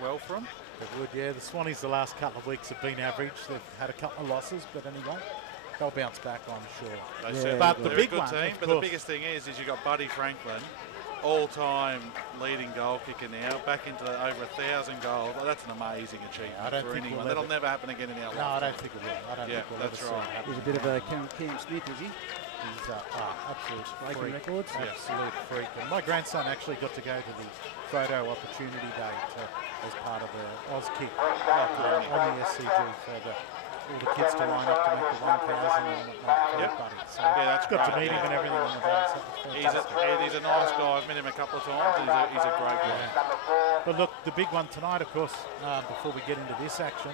work well for them. They would, yeah. The Swannies the last couple of weeks have been average. They've had a couple of losses, but anyway, they'll bounce back, I'm sure. But the big one, team, but the biggest thing is you've got Buddy Franklin, all-time leading goal kicker now, back into over 1,000 goals. Well, that's an amazing achievement for anyone. That'll never happen again in our life. No, I don't think it will. I don't think we'll ever see it happen. He's a bit of a Cam Smith, is he? He's absolute breaking records. Absolute freak. And my grandson actually got to go to the photo opportunity day as part of the Oz kick on the SCG for all the kids to line up to make the 1,000 and whatnot. Buddy. So that's got to meet him and everything on the day. So he's a nice guy. I've met him a couple of times. He's a great guy. But look, the big one tonight, of course, before we get into this action,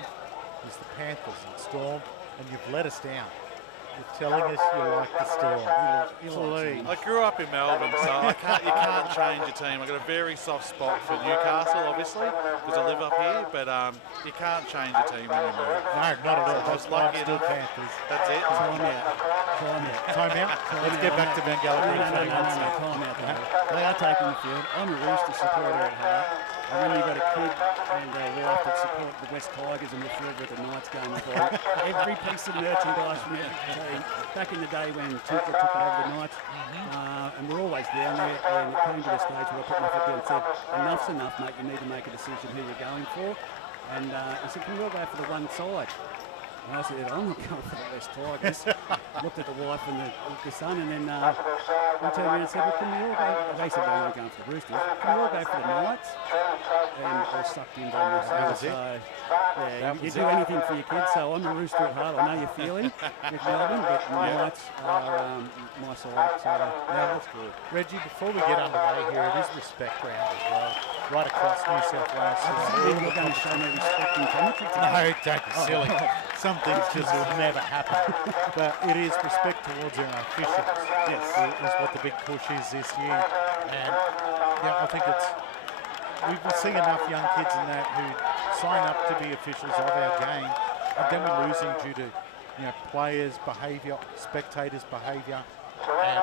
is the Panthers and Storm, and you've let us down. You're telling us you like the Storm. I grew up in Melbourne, so you can't change your team. I've got a very soft spot for Newcastle, obviously, because I live up here, but you can't change your team anymore. No, not at all. I was lucky enough. Panthers. That's it. Time out. Let's get back to Bengala. No, time out. They are taking the field. I'm a Rooster supporter at heart. And when you've got a kid and a wife that support the West Tigers and the field with the Knights game, I've got every piece of merchandise from every team. Back in the day when Tuka took over the Knights, and we're always down there, and it came to the stage where I put my foot down and said, enough's enough, mate, you need to make a decision who you're going for. And he said, can we all go for the one side? And I said, I'm not going for the West Tigers. Looked at the wife and the son, and then we turned around and said, well, can we all go? They said, well, we're going for the Roosters. Can we all go for the Knights? And I was sucked into this. So, yeah, you do anything for your kids. So I'm a Rooster at heart. I know you're feeling with Melbourne, but the Knights are my side. So, yeah, that's good. Reggie, before we get underway here, it is respect round as well, right across New South Wales. You're going to show me respect in commentary today. No, don't be silly. Some things just will never happen. But it is respect towards our officials. Yes, is what the big push is this year. And I think we see enough young kids in that who sign up to be officials of our game, and then we lose them due to players' behaviour, spectators' behaviour. And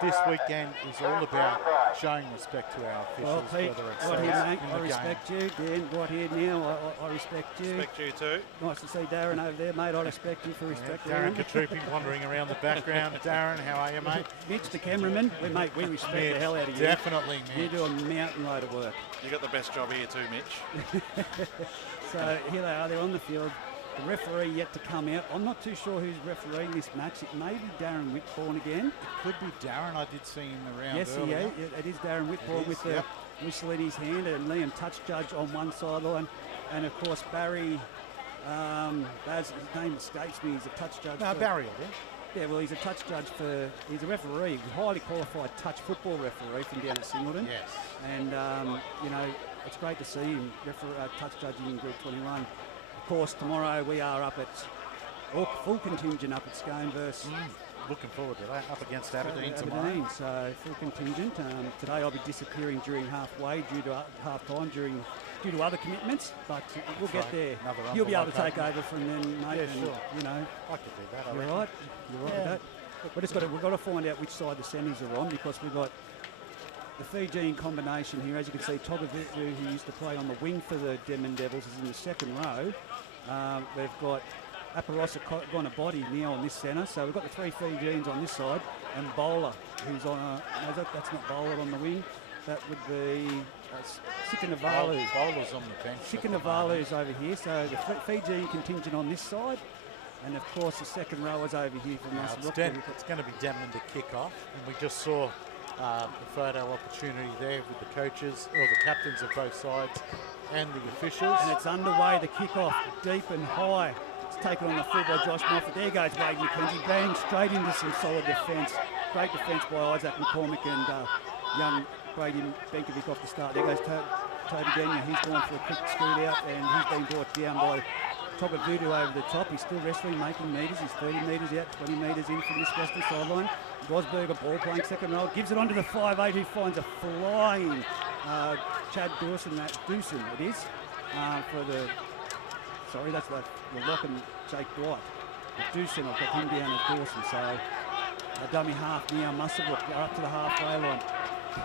this weekend is all about showing respect to our officials, well, Pete, whether it's right here, mate, I in the respect game. you. Dan, right here now, I respect you. Respect you too. Nice to see Darren over there, mate. I respect you for respect. Darren Katrooping wandering around the background. Darren, how are you, mate? Mitch, the cameraman. We respect the hell out of you. Definitely, Mitch. You do a mountain load of work. You got the best job here too, Mitch. So here they are. They're on the field. The referee yet to come out. I'm not too sure who's refereeing this match. It may be Darren Whitbourne again. It could be Darren. I did see him around yes, earlier. It is Darren Whitbourne with the whistle in his hand, and Liam touch judge on one sideline, and of course Barry. His name escapes me. He's a touch judge. No, Barry. Yeah, well, he's a touch judge he's a referee, a highly qualified touch football referee from down at Singleton. Yes. And it's great to see him touch judging in Group 21. Of course, tomorrow we are up at full contingent up at Scone versus. Looking forward to that, up against Aberdeen tomorrow. So full contingent. Today I'll be disappearing during halfway due to half-time due to other commitments, but we'll get there. You'll be able to take over from then, mate. Yeah, and, sure. I could do that. You're right with that. We've got to find out which side the centres are on, because we've got the Fijian combination here. As you can see, Togavutu, who used to play on the wing for the Denman Devils, is in the second row. We've got Aparosa Gonabody now on this centre. So we've got the three Fijians on this side, and Bowler, who's on that's not Bowler on the wing. That would be Sikanavalu. Bowler's on the bench. Sikanavalu's over here. So the Fijian contingent on this side. And of course the second row is over here from Muswellbrook. It's going to be Denman to kick off. And we just saw the photo opportunity there with the coaches, or the captains of both sides, and the officials. And it's underway, the kick-off, deep and high. It's taken on the full by Josh Moffat. There goes Wade McKenzie, bang straight into some solid defence. Great defence by Isaac McCormick and young Brady Benkovic off the start. There goes Toby Genya. He's gone for a quick scoot out, and he's been brought down by Togavutu over the top. He's still wrestling, making metres. He's 30 metres out, 20 metres in from this western sideline. Gosberger ball playing second row. Gives it on to the 5'8", who finds a flying Chad Dawson. Dawson it is. That's the lock and Jake White. But Dawson, I've got him down as Dawson. So a dummy half now. Muswellbrook up to the halfway line.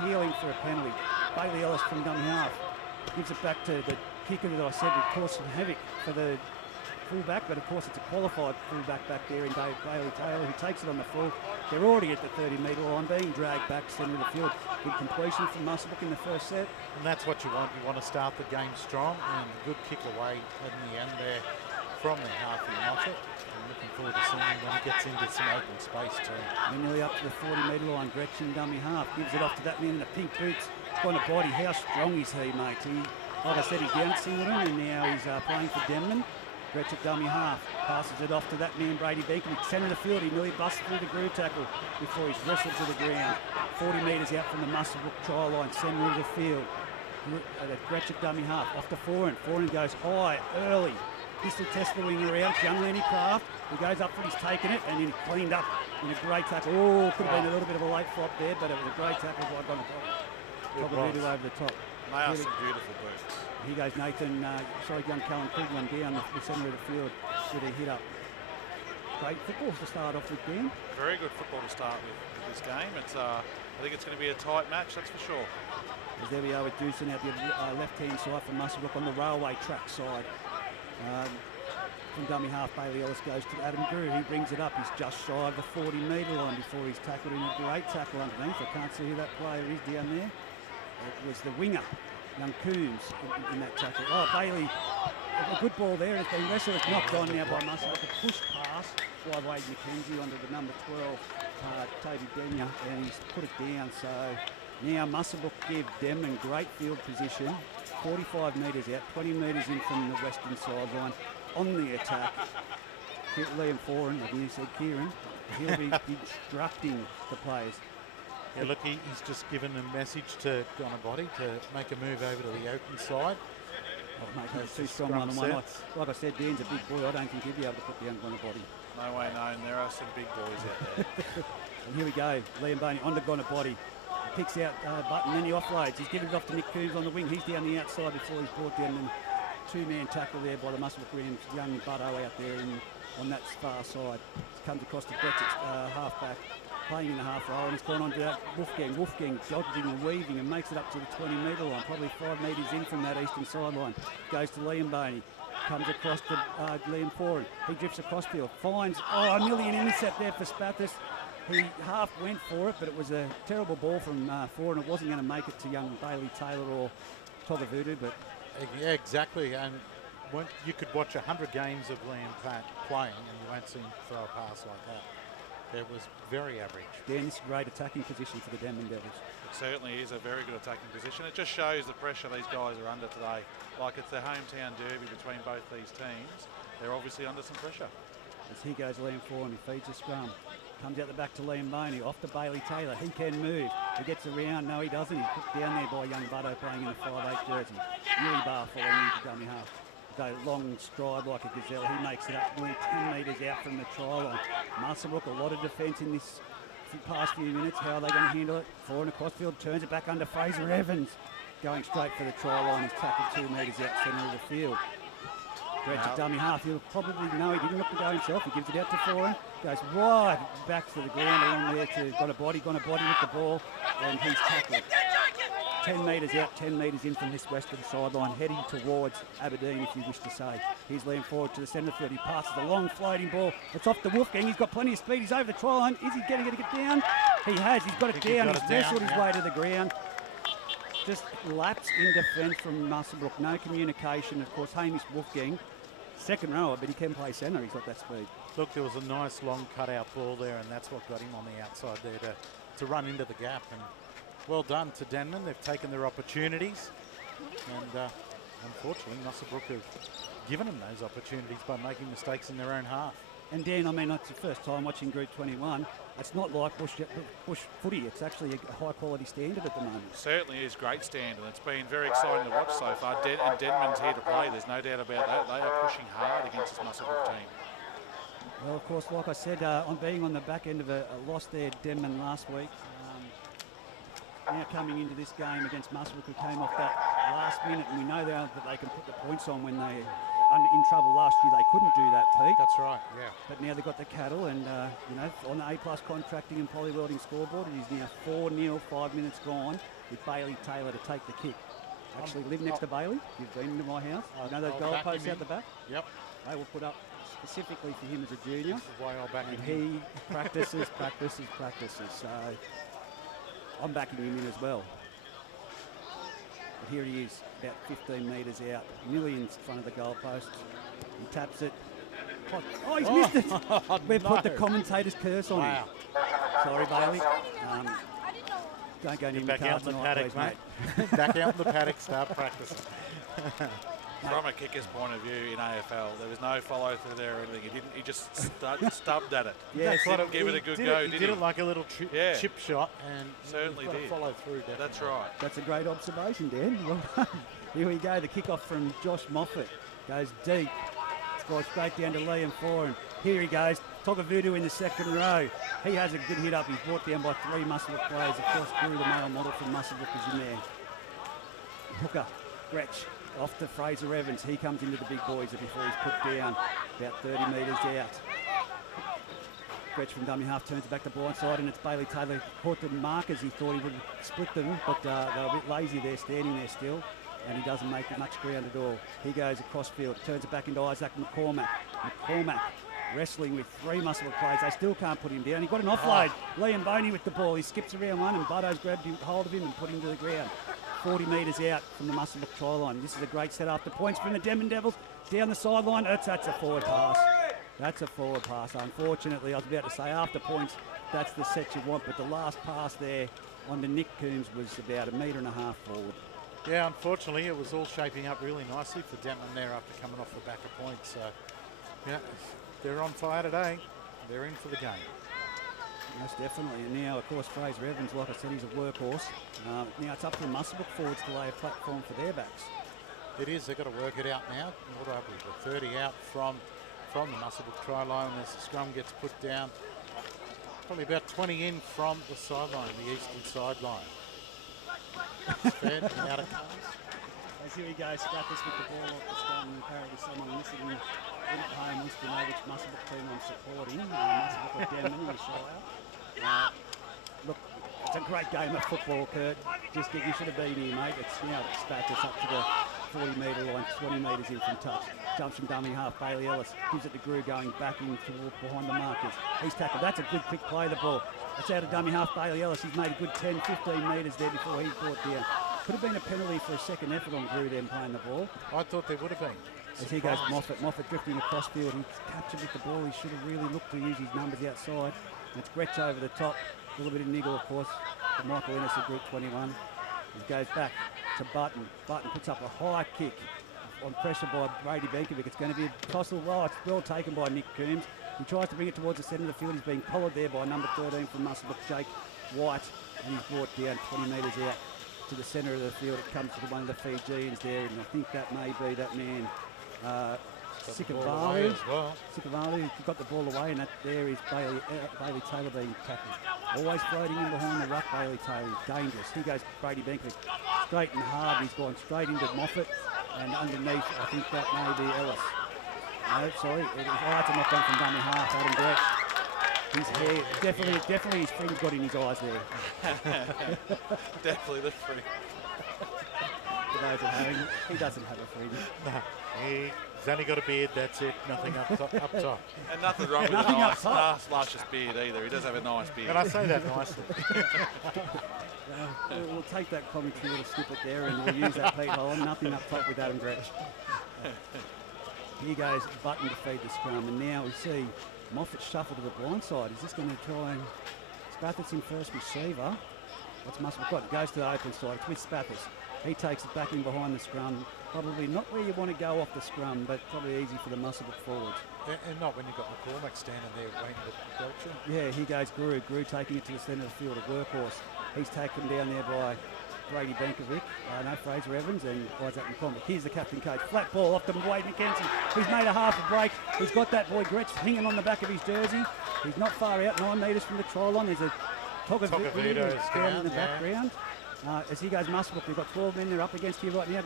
Peeling for a penalty. Bailey Ellis from dummy half. Gives it back to the kicker that I said would cause some havoc for the fullback, but of course it's a qualified fullback back there in Bailey Taylor who takes it on the full. They're already at the 30-metre line, being dragged back centre of the field. Good completion from Muswellbrook in the first set. And that's what you want. You want to start the game strong, and a good kick away in the end there from the half in Moffat. I'm looking forward to seeing him when he gets into some open space too. We're nearly up to the 40-metre line. Gretchen dummy half gives it off to that man in the pink boots. On the body, how strong is he, mate? Like I said, he's down at Singleton, and now he's playing for Denman. Gretchen dummy half, passes it off to that man Brady Beacon. He's centre of the field, he nearly busts through the groove tackle before he's wrestled to the ground. 40 metres out from the Muswellbrook try line, centre of the field. Gretchen dummy half, off to Foran. Foran goes high, early. Pistol test the wing around, young Lenny Craft. He goes up, but he's taken it, and then cleaned up in a great tackle. Oh, could have been a little bit of a late flop there, but it was a great tackle by Gonabody over the top. They are some beautiful boots. Here goes Nathan, young Callum Krugman down the centre of the field with a hit up. Great football to start off with, Dan. Very good football to start with this game. I think it's going to be a tight match, that's for sure. As there we are with Dewson out the left-hand side from Muswellbrook on the railway track side. From dummy half, Bailey Ellis goes to Adam Drew. He brings it up. He's just shy of the 40-metre line before he's tackled in a great tackle underneath. I can't see who that player is down there. It was the winger, young Coombs, in that tackle. Oh, Bailey, a good ball there. It's been wrestled. It's knocked on now by Muswellbrook. A push pass by Wade McKenzie onto the number 12, Toby Denya, and he's put it down. So now Muswellbrook give Denman great field position. 45 metres out, 20 metres in from the western sideline on the attack. Liam Foran, like you said, Kieran, he'll be instructing the players. Yeah, look, he's just given a message to Gonabody to make a move over to the open side. Oh, mate, he's too strong on the one. Like I said, Dan's a big boy. I don't think he'll be able to put down Gonabody. No way known. There are some big boys out there. And here we go. Liam Boney on to Gonabody. Picks out Button, then he offloads. He's given it off to Nick Coombs on the wing. He's down the outside before he's brought down the two-man tackle there by the Muswellbrook Rams. Young Butto out there on that far side. Comes across to Brett's half-back, playing in the half roll, and he's gone on to that Wolfgang. Wolfgang dodging and weaving and makes it up to the 20-metre line, probably 5 metres in from that eastern sideline. Goes to Liam Boney. Comes across to Liam Foran. He drifts across field, finds, nearly an intercept there for Spathis. He half went for it, but it was a terrible ball from Foran. It wasn't going to make it to young Bailey Taylor or Togavudu, but... Yeah, exactly. And you could watch 100 games of Liam Pat playing and you won't see him throw a pass like that. It was very average. Dan, this is a great attacking position for the Denman Devils. It certainly is a very good attacking position. It just shows the pressure these guys are under today. Like it's their hometown derby between both these teams. They're obviously under some pressure. As he goes Liam Foran, he feeds a scrum. Comes out the back to Liam Boney, off to Bailey Taylor. He can move. He gets around. No, he doesn't. He's put down there by young Butto playing in a 5'8 jersey. Really bar following him to dummy half. Go long stride like a gazelle. He makes it up nearly 10 metres out from the try line. Muswellbrook, a lot of defence in this past few minutes. How are they going to handle it? Foran across field, turns it back under Fraser Evans. Going straight for the try line. He's tackled 2 metres out centre of the field. Gretchen dummy half. He'll probably know he didn't look to go himself. He gives it out to Foran. Goes right back to the ground along there to Gonabody with the ball, and he's tackled. 10 metres out, 10 metres in from this western sideline, heading towards Aberdeen, if you wish to say. Here's Liam forward to the centre of the field. He passes the long floating ball. It's off to Wolfgang. He's got plenty of speed. He's over the try line. Is he going to get down? He has. He's got it down. He's wrestled his way to the ground. Just lapse in defence from Muswellbrook. No communication. Of course, Hamish Wolfgang, second rower, but he can play centre. He's got that speed. Look, there was a nice long cutout ball there, and that's what got him on the outside there to run into the gap. And well done to Denman. They've taken their opportunities, and unfortunately, Muswellbrook have given them those opportunities by making mistakes in their own half. And Dan, I mean, it's the first time watching Group 21. It's not like bush footy. It's actually a high-quality standard at the moment. Certainly is great standard. It's been very exciting to watch so far. And Denman's here to play. There's no doubt about that. They are pushing hard against this Muswellbrook team. Well, of course, like I said, on being on the back end of a loss there, Denman last week. Now coming into this game against Muswellbrook, who came off that last minute, and we know that they can put the points on when they in trouble last year. They couldn't do that, Pete. That's right, yeah. But now they've got the cattle, and on the A+ contracting and poly welding scoreboard, it is now 4-0, 5 minutes gone, with Bailey Taylor to take the kick. actually live next to Bailey. You've been into my house. You know those goalposts out the back? Yep. They were put up specifically for him as a junior. This is why I'll back And him. he practices. So I'm backing him in as well. But here he is, about 15 metres out, nearly in front of the goalpost. He taps it. Oh, he's missed it. We've put the commentator's curse on him. Sorry, Bailey. Don't go near the Back car out in the tonight, paddock, please, mate. Back out in the paddock, start practicing. From a kicker's point of view in AFL, there was no follow through there or anything. He just stubbed at it. Yeah, Didn't give it a good go, He did did he? it like a little chip shot, and Certainly you've got to did. follow through. Definitely. That's right. That's a great observation, Dan. Well done. Here we go. The kick-off from Josh Moffat goes deep. Scores straight down to Liam Foran. Here he goes. Togavudu in the second row. He has a good hit up. He's brought down by 3 Muswellbrook players. Of course, Drew, the male model from Muswellbrook, is in there. Hooker, Gretsch, off to Fraser Evans. He comes into the big boys before he's put down about 30 metres out. Gretsch from dummy half turns back to blindside, and it's Bailey Taylor. Caught the markers. He thought he would split them, but they were a bit lazy there, standing there still, and he doesn't make much ground at all. He goes across field, turns it back into Isaac McCormack. McCormack wrestling with 3 Muswellbrook players. They still can't put him down. He got an offload. Liam Boney with the ball. He skips around one, and Butto's grabbed hold of him and put him to the ground. 40 metres out from the Muswellbrook try line. This is a great set after points from the Denman Devils. Down the sideline. That's a forward pass. That's a forward pass. Unfortunately, I was about to say after points, that's the set you want, but the last pass there on the Nick Coombs was about 1.5 metres forward. Yeah, unfortunately, it was all shaping up really nicely for Denman there after coming off the back of points. So, yeah, they're on fire today. They're in for the game. Most definitely. And now, of course, Fraser Evans, like I said, he's a workhorse. Now it's up to the Muswellbrook forwards to lay a platform for their backs. It is. They've got to work it out now. What are we? The 30 out from the Muswellbrook try line as the scrum gets put down. Probably about 20 in from the sideline, the eastern sideline. It's fed, and out it comes. As here he goes, Strathers with the ball off the scrum, and apparently someone listening in at home wants to know which Muswellbrook team I'm supporting. Muswellbrook or Denman in the show out. Look, it's a great game of football, Kurt. Just you should have been here, mate. It's now Strathers up to the 40-metre line, 20 metres in from touch. Jumps from dummy half, Bailey Ellis gives it to Grew going back in toward behind the markers. He's tackled. That's a good quick play, the ball. It's out of dummy half, Bailey Ellis. He's made a good 10, 15 metres there before he brought down. Could have been a penalty for a second effort on Grew then playing the ball. I thought there would have been. As he goes, Moffat drifting across field. He's captured with the ball. He should have really looked to use his numbers outside. And it's Gretsch over the top. A little bit of niggle, of course, for Michael Ennis of Group 21. He goes back to Button. Button puts up a high kick on pressure by Brady Benkovic. It's going to be a tossle. Oh, it's well taken by Nick Coombs. He tries to bring it towards the centre of the field. He's being collared there by number 13 from Muswellbrook, Jake White. And he's brought down 20 metres out to the centre of the field. It comes to one of the Fijians there, and I think that may be that man, Sikavalu. Sikavalu, he got the ball away, and that there is Bailey Taylor being tackled. Always floating in behind the ruck, Bailey Taylor. Dangerous. He goes Brady Benkovic straight and hard. He's gone straight into Moffat, and underneath, I think that may be Ellis. No, sorry, it was right to knock down from dummy half, Adam Gretsch. His hair, definitely his friend's got in his eyes there. Definitely the friend. For those at home, he doesn't have a friend. No, he's only got a beard, that's it. Nothing up top. And nothing wrong with Nothing a up top. luscious beard either. He does have a nice beard. And I say that nicely. We'll take that commentary little snippet there and we'll use that Pete Holland. Nothing up top with Adam Gretsch. Here goes Button to feed the scrum, and now we see Moffat shuffle to the blind side. Is this going to try and Spathis in first receiver? What's Muswellbrook got? It goes to the open side. It's with Spathis. He takes it back in behind the scrum. Probably not where you want to go off the scrum, but probably easy for the Muswellbrook forwards. And not when you've got McCormack standing there waiting to belch him. Yeah, here goes Grew. Grew taking it to the centre of the field, a workhorse. He's taken down there by Brady Benkovic, Fraser Evans and Isaac McCormack. Here's the captain coach. Flat ball off to Wade McKenzie. He's made a half a break. He's got that boy Gretsch hanging on the back of his jersey. He's not far out, 9 metres from the try line. There's a Togavudu down in the background. As he goes Muswellbrook, they've got 12 men there up against you right now.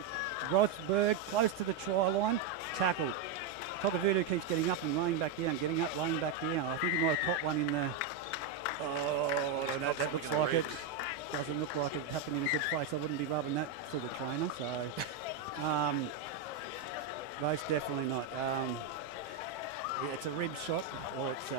Rosberg close to the try line, tackled. Togavudu keeps getting up and laying back down, getting up, laying back down. I think he might have caught one in the... Oh, that looks like it. doesn't look like it happened in a good place. I wouldn't be rubbing that to the trainer. So, most definitely not. Yeah, it's a rib shot, or it's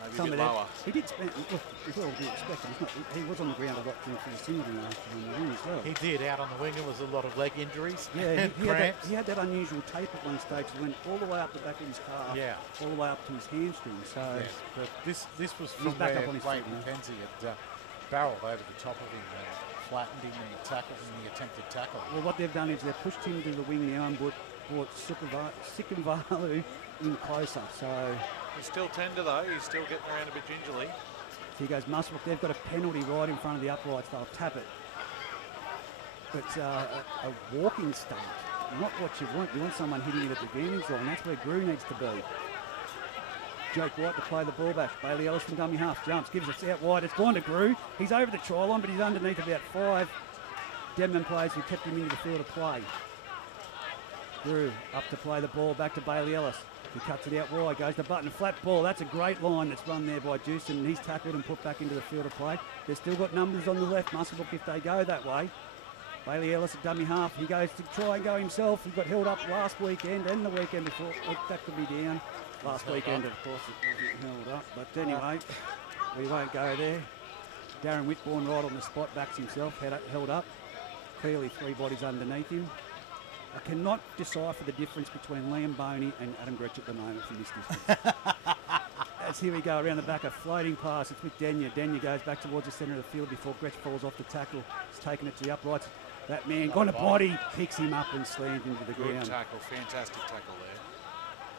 Maybe some a of bit that. lower. He did spend. Look, it's all to be expected. He was on the ground a lot for his injury after the win as well. He did out on the wing. It was a lot of leg injuries. Yeah, and he cramps. had that unusual tape at one stage. It went all the way up the back of his calf, all the way up to his hamstring. So Yes, but this was He's from back where up on his Wayne feet now. McKenzie had barrelled over the top of him and flattened him in the attempted tackle. well, what they've done is they've pushed him to the wing now and brought Sikanvalu in closer. So He's still tender though. He's still getting around a bit gingerly. here goes Muswellbrook. They've got a penalty right in front of the uprights. They'll tap it. It's a walking start, not what you want. You want someone hitting it at the vantage line. That's where Grew needs to be. Jake White to play the ball back. Bailey Ellis from dummy half. Jumps, gives us out wide. It's gone to Grew. He's over the try line, but he's underneath about 5 Denman players who kept him into the field of play. Grew up to play the ball back to Bailey Ellis. He cuts it out wide, goes to Button, flat ball. That's a great line that's run there by Juice, and he's tackled and put back into the field of play. They've still got numbers on the left. Muswellbrook if they go that way. Bailey Ellis at dummy half. He goes to try and go himself. He got held up last weekend and the weekend before. That could be down. Last weekend, of course, it wasn't held up. But anyway, we won't go there. Darren Whitbourne right on the spot, backs himself, held up. Clearly 3 bodies underneath him. I cannot decipher the difference between Liam Boney and Adam Gretsch at the moment from this distance. As here we go around the back, a floating pass. It's with Denyer. Denyer goes back towards the centre of the field before Gretsch falls off the tackle. He's taken it to the uprights. That man, gone a body, picks him up and slams into the Good ground. tackle, fantastic tackle there.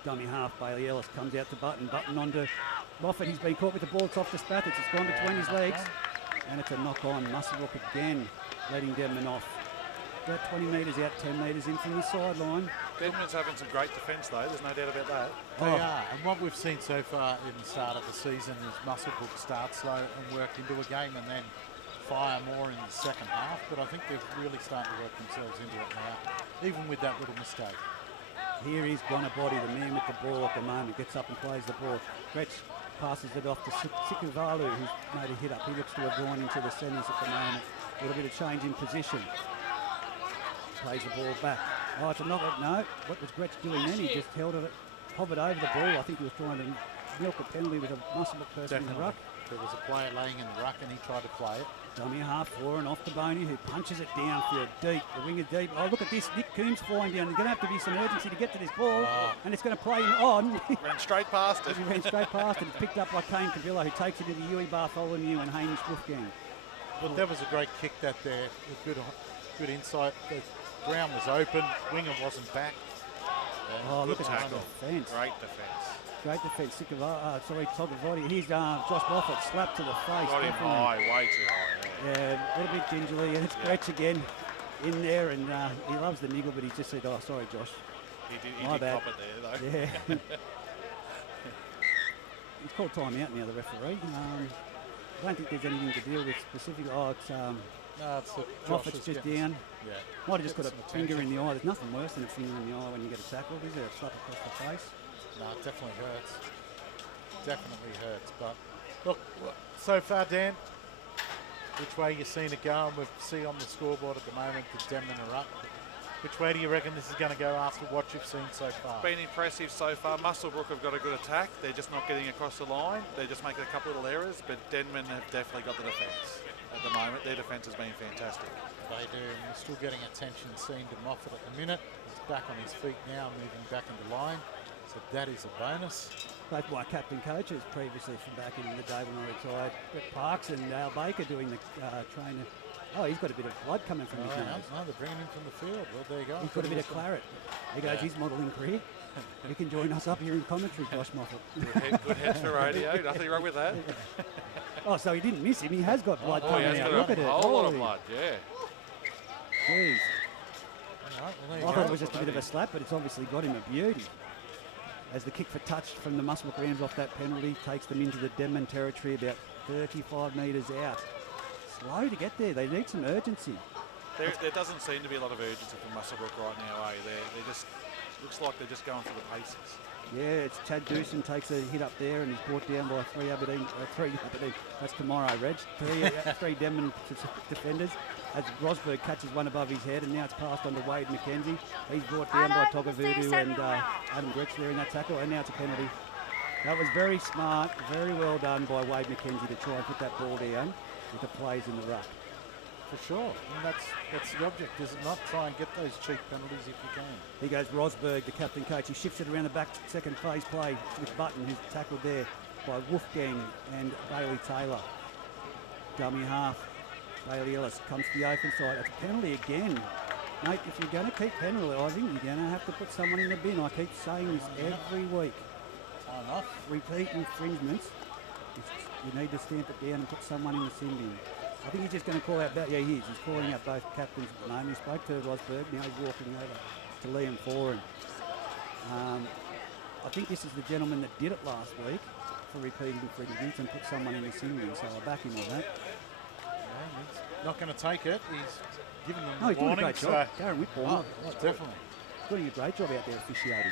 Dummy half, Bailey Ellis comes out to Button onto Moffat. He's been caught with the ball. It's off to Spathis. It's gone between his legs. And it's a knock on. Muswellbrook again, letting Denman off. About 20 metres out, 10 metres in from the sideline. Denman's having some great defence though, there's no doubt about that. They are, and what we've seen so far in the start of the season is Muswellbrook start slow and work into a game and then fire more in the second half, but I think they're really starting to work themselves into it now, even with that little mistake. Here is Gonabody, the man with the ball at the moment, gets up and plays the ball. Gretsch passes it off to Sikanvalu, who's made a hit up. He looks to have gone into the centres at the moment. A little bit of change in position. Plays the ball back. Oh, it's a knock. No, what was Gretsch doing then? He just hovered over the ball. I think he was trying to milk a penalty with a Muswellbrook person in the ruck. There was a player laying in the ruck and he tried to play it. Dummy half 4 and off to Boney, who punches it downfield deep. The winger deep. Oh, look at this. Nick Coombs flying down. There's going to have to be some urgency to get to this ball. And it's going to play on. Ran straight past it. He ran straight past it. It's picked up by Kane Cavillo, who takes it into Huey Bartholomew and Hamish Wolfgang. But that was a great kick that there with good insight. The ground was open, winger wasn't back. Oh, look at that tackle. defence. Great defence. Great defence. Togavodi. He's Josh Moffat slapped to the face. Got him definitely. high, way too high. Yeah, a little bit gingerly. And it's Gretsch again in there, and he loves the niggle, but he's just said, "Oh, sorry, Josh." He My did bad. pop it there though. Yeah. He's called time out now, the referee. I don't think there's anything to deal with specifically. Oh, it's No, it's the Moffat's just down. Yeah. Might have just got a Some finger attention. in the eye. There's nothing worse than a finger in the eye when you get a tackle, is there? A slap across the face. No, it definitely hurts. Definitely hurts. But look, so far, Dan, which way you seen it going? We see on the scoreboard at the moment the Denman are up. Which way do you reckon this is going to go after what you've seen so far? Been impressive so far. Muswellbrook have got a good attack. They're just not getting across the line. They're just making a couple little errors, but Denman have definitely got the defence. At the moment, their defence has been fantastic. They do, and we're still getting attention seen to Moffat at the minute. He's back on his feet now, moving back into line. So that is a bonus. Both my captain coaches previously from back in the day when I retired. Brett Parks and Al Baker doing the trainer. Oh, he's got a bit of blood coming from his nose. No, they're bringing him from the field. Well, there you go. He's got a bit of claret. He goes, his modelling career. He can join us up here in commentary, Josh Moffat. Good heads for radio. Nothing wrong with that. Oh, so he didn't miss him. He has got blood Oh, he coming has out. got Look at a it. whole lot of Holy blood, yeah. Jeez. All right, well, there you I go. thought it was just a bit of a slap, but it's obviously got him a beauty. As the kick for touch from the Muswellbrook Rams off that penalty takes them into the Denman territory about 35 metres out. Slow to get there. They need some urgency. There doesn't seem to be a lot of urgency from Muswellbrook right now, eh? They're just looks like they're just going for the paces. Yeah, it's Chad Doosan takes a hit up there and is brought down by three Aberdeen. That's tomorrow, Reg. Three Denman defenders. As Rosberg catches one above his head, and now it's passed on to Wade McKenzie. He's brought down by Togavudu and Adam Gretsch there in that tackle, and now it's a penalty. That was very smart, very well done by Wade McKenzie to try and put that ball down with the plays in the ruck. For sure. And that's the object, is it not? Try and get those cheap penalties if you can. Here goes Rosberg, the captain coach. He shifts it around the back, second phase play with Button, who's tackled there by Wolfgang and Bailey Taylor. Dummy half. Bailey Ellis comes to the open side. It's a penalty again. Mate, if you're going to keep penalising, you're going to have to put someone in the bin. I keep saying this every week. Time off. Repeat infringements. You need to stamp it down and put someone in the sin bin. I think he's just going to call out, yeah, he is. He's calling out both captains at the moment. He spoke to Rosberg, now he's walking over to Liam Foran. I think this is the gentleman that did it last week for repeating infringements and put someone in the sin bin, so I'll back him on that. Yeah, he's not going to take it. He's giving them the warning. Doing a great job. Darren Whitbourne. Definitely. He's doing a great job out there officiating.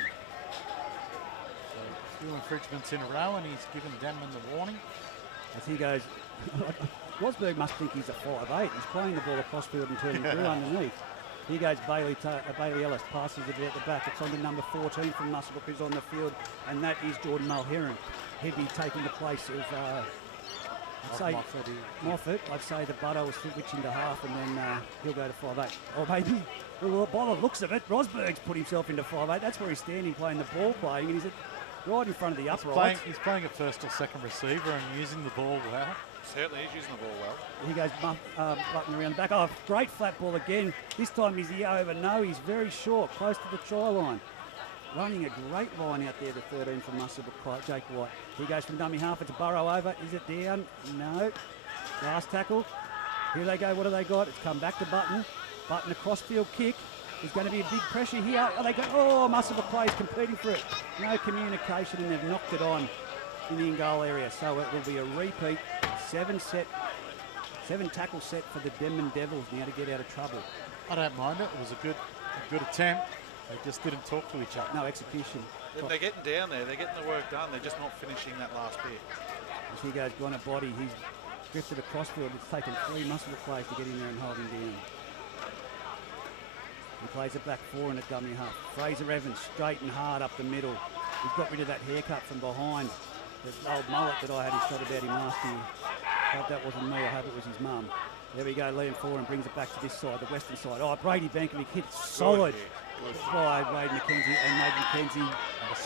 So, a few infringements in a row, and he's given Denman the warning. As he goes, Rosberg must think he's a 5'8". He's playing the ball across field and turning through underneath. Here goes Bailey Ellis, passes it at the back. It's on to number 14 from Muswellbrook, who's on the field, and that is Jordan Mulheron. He'd be taking the place of Moffat. I'd say the Butto will switch into half, and then he'll go to 5'8". Oh, maybe, well, by the looks of it, Rosberg's put himself into 5'8". That's where he's standing, playing the ball playing, and he's right in front of the uprights. He's playing a first or second receiver and using the ball well. Certainly he's using the ball well. He goes Button around the back. Oh, great flat ball again. This time he's over. No, he's very short, close to the try line. Running a great line out there, the 13 from Muswellbrook, Jake White. He goes from dummy half. It's a Burrow over. Is it down? No. Last tackle. Here they go. What have they got? It's come back to Button. Button, a crossfield kick. There's going to be a big pressure here. Muswellbrook plays competing for it. No communication, and they've knocked it on in the in-goal area. So it will be a repeat. 7 tackle set for the Denman Devils now to get out of trouble. I don't mind it. It was a good attempt. They just didn't talk to each other. No execution. They're getting down there. They're getting the work done. They're just not finishing that last bit. As he goes on a body, he's drifted across field. It's taken 3 Muswellbrook plays to get in there and hold him down. He plays it back 4 in a dummy half. Fraser Evans straight and hard up the middle. He's got rid of that haircut from behind. The old mullet that I had his shot about him last year. Hope that wasn't me. I hope it was his mum. There we go. Liam Foran brings it back to this side, the western side. Oh, Brady Bankovic hit solid by Wade McKenzie, and Wade McKenzie,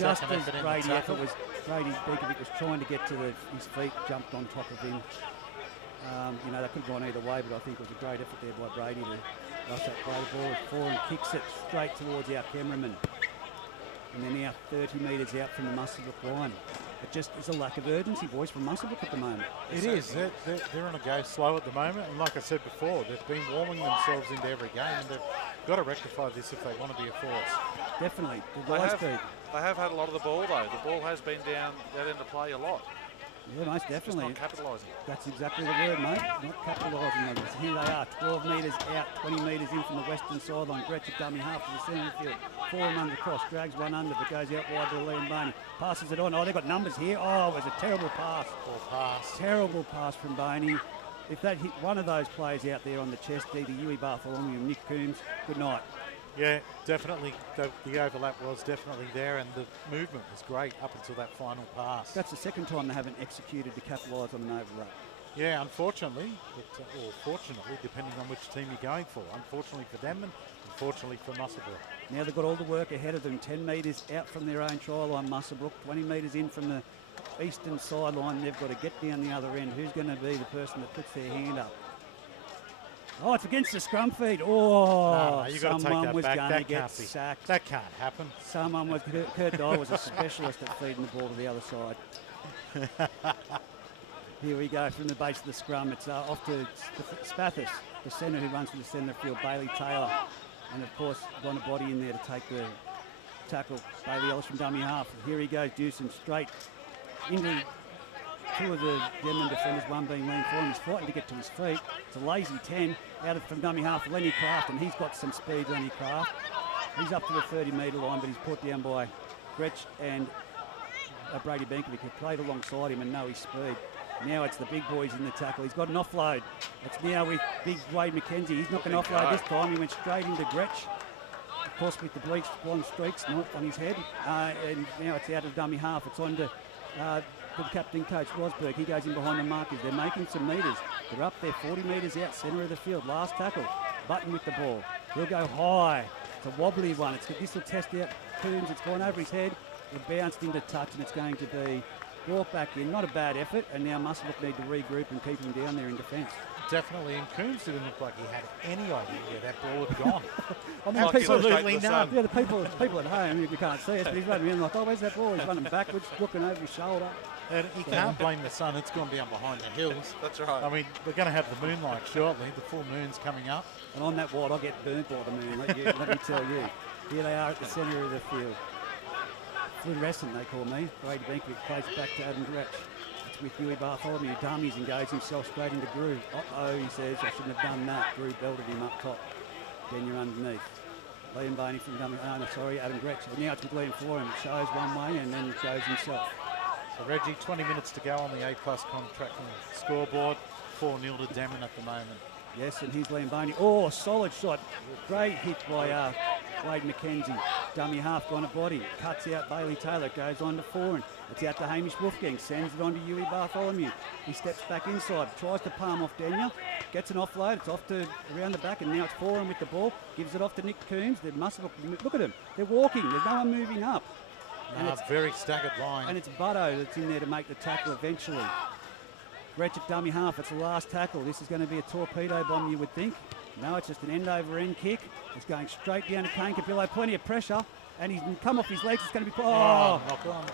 just as Brady effort was, Brady Bankovic was trying to get to his feet, jumped on top of him. That could have gone either way, but I think it was a great effort there by Brady to rush that play the ball. Foran kicks it straight towards our cameraman. And they're now 30 metres out from the Muswellbrook line. It just is a lack of urgency, boys, from Muswellbrook at the moment. It is. They're on a go slow at the moment. And like I said before, they've been warming themselves into every game. And they've got to rectify this if they want to be a force. Definitely. They have had a lot of the ball, though. The ball has been down that end of play a lot. Yeah, most definitely. Just not capitalising. That's exactly the word, mate. Not capitalising. Here they are, 12 metres out, 20 metres in from the western sideline. Gretsch at dummy half to the centre of the field. Foran under cross, drags one under, but goes out wide to Liam Boney. Passes it on. Oh, they've got numbers here. Oh, it was a terrible pass. Terrible pass from Boney. If that hit one of those players out there on the chest, either Huey Bartholomew or Nick Coombs, good night. Yeah, definitely. The overlap was definitely there, and the movement was great up until that final pass. That's the second time they haven't executed to capitalise on an overlap. Yeah, unfortunately, or fortunately, depending on which team you're going for. Unfortunately for Denman, unfortunately for Muswellbrook. Now they've got all the work ahead of them. 10 metres out from their own try line, Muswellbrook. 20 metres in from the eastern sideline. They've got to get down the other end. Who's going to be the person that puts their hand up? Oh, it's against the scrum feed. Oh, you got to take that was back. going to get sacked. That can't happen. Kurt Dye was a specialist at feeding the ball to the other side. Here we go from the base of the scrum. It's off to Spathis, the centre who runs for the centre field, Bailey Taylor. And of course, got a body in there to take the tackle. Bailey Ellis from dummy half. Here he goes, Dewson straight into 2 of the Denman defenders, one being Liam Foran. He's fighting to get to his feet. It's a lazy 10 out from dummy half, Lenny Craft, and he's got some speed, Lenny Craft. He's up to the 30-metre line, but he's put down by Gretsch and Brady Benkovic, who played alongside him and know his speed. Now it's the big boys in the tackle. He's got an offload. It's now with big Wade McKenzie. He's not going to offload this time. He went straight into Gretsch. Of course, with the bleached blonde streaks on his head. And now it's out of dummy half. It's on to the captain coach, Rosberg. He goes in behind the markers. They're making some metres. They're up there, 40 metres out, centre of the field. Last tackle. Button with the ball. He'll go high. It's a wobbly one. This will test out Coombs. It's gone over his head. It bounced into touch, and it's going to be brought back in. Not a bad effort, and now Muswellbrook need to regroup and keep him down there in defence. Definitely, and Coombs didn't look like he had any idea where that ball had gone. I mean, absolutely none. Yeah, the people at home, you can't see it, but he's running in like, oh, where's that ball? He's running backwards, looking over his shoulder. And he can't blame the sun. It's gone down behind the hills. That's right. I mean, we're going to have the moonlight shortly. The full moon's coming up. And on that wide, I get burnt by the moon, let me tell you. Here they are at the centre of the field. Fluorescent, they call me. Brady Benkovic plays back to Adam Gretsch. It's with Huey Bartholomew. Dummies engaged himself straight into Grew. Uh-oh, he says, I shouldn't have done that. Grew belted him up top. Then you're underneath. Liam Bainey from Dummy. Oh, no, sorry, Adam Gretsch. Well, now it's with Liam Florin. It shows one way and then shows himself. So, Reggie, 20 minutes to go on the A-plus contracting scoreboard. 4-0 to Denman at the moment. Yes, and here's Liam Bainey. Oh, solid shot. Great hit by Wade McKenzie. Dummy half gone a body. Cuts out Bailey Taylor. Goes on to Foran. It's out to Hamish Wolfgang. Sends it on to Huey Bartholomew. He steps back inside. Tries to palm off Daniel. Gets an offload. It's off to around the back, and now it's Foran with the ball. Gives it off to Nick Coombs. They must look at them. They're walking. There's no one moving up. And it's very staggered line. And it's Butto that's in there to make the tackle eventually. Gretsch at dummy half. It's the last tackle. This is going to be a torpedo bomb, you would think. No, it's just an end-over-end kick. It's going straight down to Kane Capillo. Plenty of pressure. And he's come off his legs. It's going to be... Oh!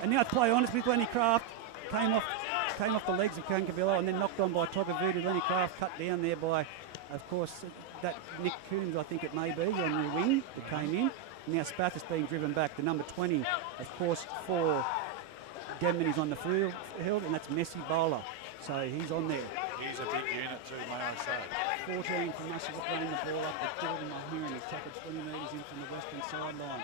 And now it's play on. It's with Lenny Craft. Came off the legs of Kane Capillo and then knocked on by Togavudu. Lenny Craft cut down there by, of course, that Nick Coombs, I think it may be, on the wing that came in. Now Spathis being driven back. The number 20, of course, for Denman is on the field, and that's Messi Bowler. So he's on there. He's a big unit too, may I say. 14 from Muswellbrook running the ball up with Jordan Mahoon. He's tackled 20 metres in from the western sideline.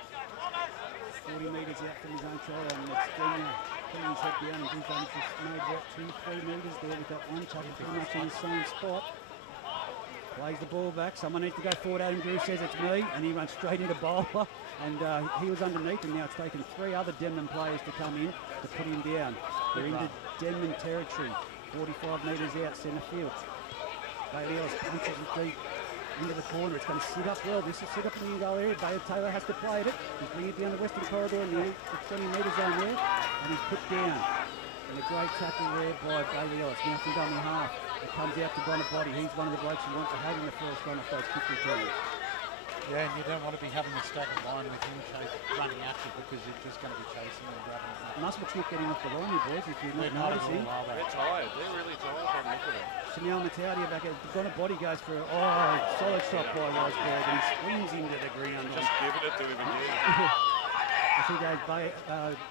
40 metres out from his own try line. And it's Daniel putting his head down, and he's only just made about 2-3 metres there with that one, taken pretty much in the same spot. Plays the ball back. Someone needs to go forward. Adam Drew says it's me, and he runs straight into Bowler. And he was underneath, and now it's taken 3 other Denman players to come in to put him down. They're into Denman territory. 45 metres out, centre field. Bailey Ellis punches it deep into the corner. It's going to sit up well. This is sit up in the goal area. Bailey Taylor has to play it. He's bringing it down the western corridor in the 20 metre zone there. And he's put down. And a great tackle there by Bailey Ellis. Now from dummy half. It comes out to Bonaparte. He's one of the blokes you want to have in the first run off those kick returns. Yeah, and you don't want to be having a staggered line with him running after because you're just going to be chasing and grabbing him. Muswellbrook's not getting off the line, you boys, if you're not noticing. They're tired. They're really tired from look at them. Chanel Mataudia back at Bonaparte goes for solid shot by Rosberg, and he swings into the ground. Just giving it to him again. I think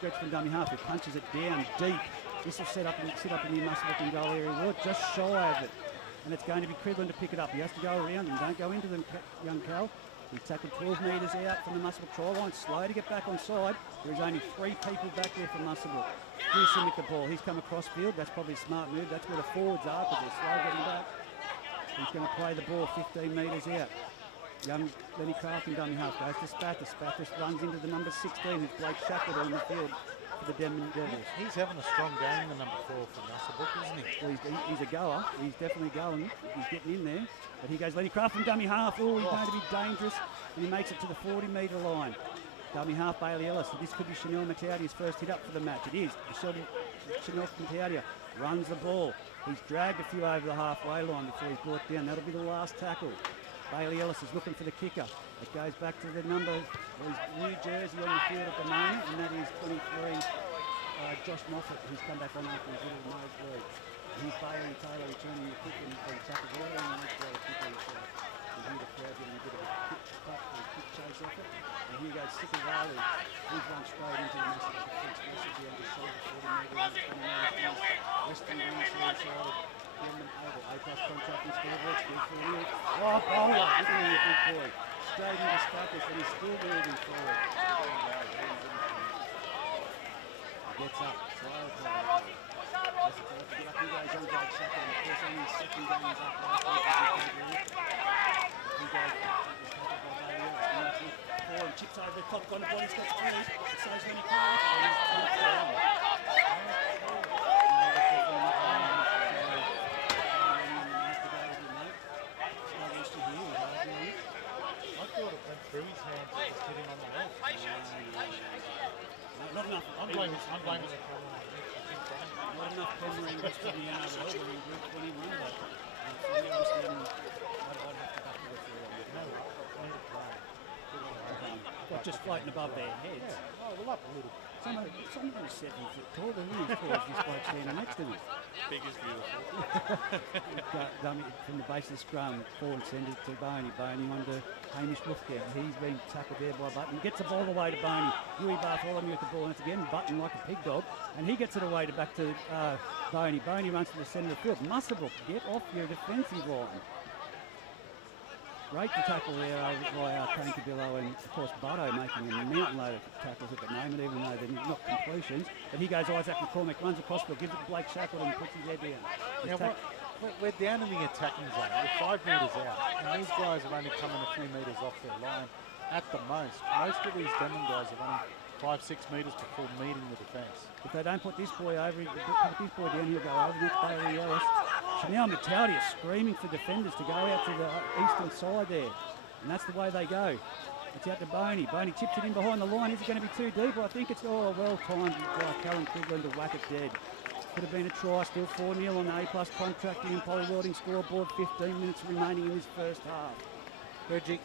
Gretsch from dummy half, who punches it down deep. This will sit up in the Muswellbrook and goal area. Well, just shy of it. And it's going to be Cridlin to pick it up. He has to go around him. Don't go into them, young Cal. He's tackled 12 metres out from the Muswellbrook try line. Slow to get back on side. There's only 3 people back there for Muswellbrook. Pearson with the ball. He's come across field. That's probably a smart move. That's where the forwards are because they're slow getting back. He's going to play the ball 15 metres out. Young Lenny Craft in dummy half goes to Spathis. Spathis runs into the number 16, who's Blake Shackleton on the field for the Denman Devils. He's having a strong game, the number 4 for Muswellbrook, isn't he? Well, he's a goer. He's definitely going. He's getting in there. But he goes Lenny Craft from dummy half. Oh, he's going to be dangerous. And he makes it to the 40-metre line. Dummy half Bailey Ellis. So this could be Chanel Mataudia's first hit up for the match. It is. Chanel Mataudia runs the ball. He's dragged a few over the halfway line before he's brought down. That'll be the last tackle. Bailey Ellis is looking for the kicker. It goes back to the number, his new jersey on the field at the moment, and that is 23, Josh Moffat, who's come back on after his little nosebleed. He's Bailey Taylor returning the kick and tackles all around the nosebleed kicker. And here the crowd getting a bit of a kick chase effort. And here goes Sikarali. He's run straight into the Muswellbrook defence. Message down the side, 40 metres, 20 metres. Western Greenside side. A-plus contract and scoreboard. Good for you. Oh, Bowler. Look at him, big boy. straight into Stackers, and he's still moving forward. He gets up, slow play. Lucky goes on Blake Shackle, of course only his second game is up last week. He goes forward, chips over the top, gone the ball, he's got through. It saves when he can't, and he's knocked down. Through his hands, just hitting on the left. Not enough. I'm blaming the Not enough Penryn was to the NRL. We're in Group 21, but from the understanding, I'd have to back the referee on just floating above their heads. Yeah. Oh, well, up a little. Some of them are 7 foot tall. They're really tall as this bloke standing next to me. Big is beautiful. Dummy from the base of the scrum, forward send it to Boney. Boney on to Hamish Wolfgang. He's been tackled there by Button. Gets the ball away to Boney. Huey Bartholomew with the ball, and it's again Button like a pig dog. And he gets it away to back to Boney. Boney runs to the centre of the field. Muswellbrook, get off your defensive line. Great to tackle there by Kane Cabillo and, of course, Butto making a mountain load of tackles at the moment, even though they're not completions. But he goes, Isaac McCormick runs across the field, gives it to Blake Shackleton and puts his head down. Now, we're down in the attacking zone. We're 5 metres out, and these guys are only coming a few metres off their line at the most. Most of these Denman guys are running 5-6 metres before meeting the defence. If they don't put this boy over, put this boy down, he'll go over. That's Bailey Ellis. Chanel Metaldi is screaming for defenders to go out to the eastern side there. And that's the way they go. It's out to Boney. Boney chips it in behind the line. Is it going to be too deep? I think it's well timed by Callum Quigland to whack it dead. Could have been a try, still 4-0 on the A+ contracting and Poly Welding scoreboard. 15 minutes remaining in this first half. Reggie,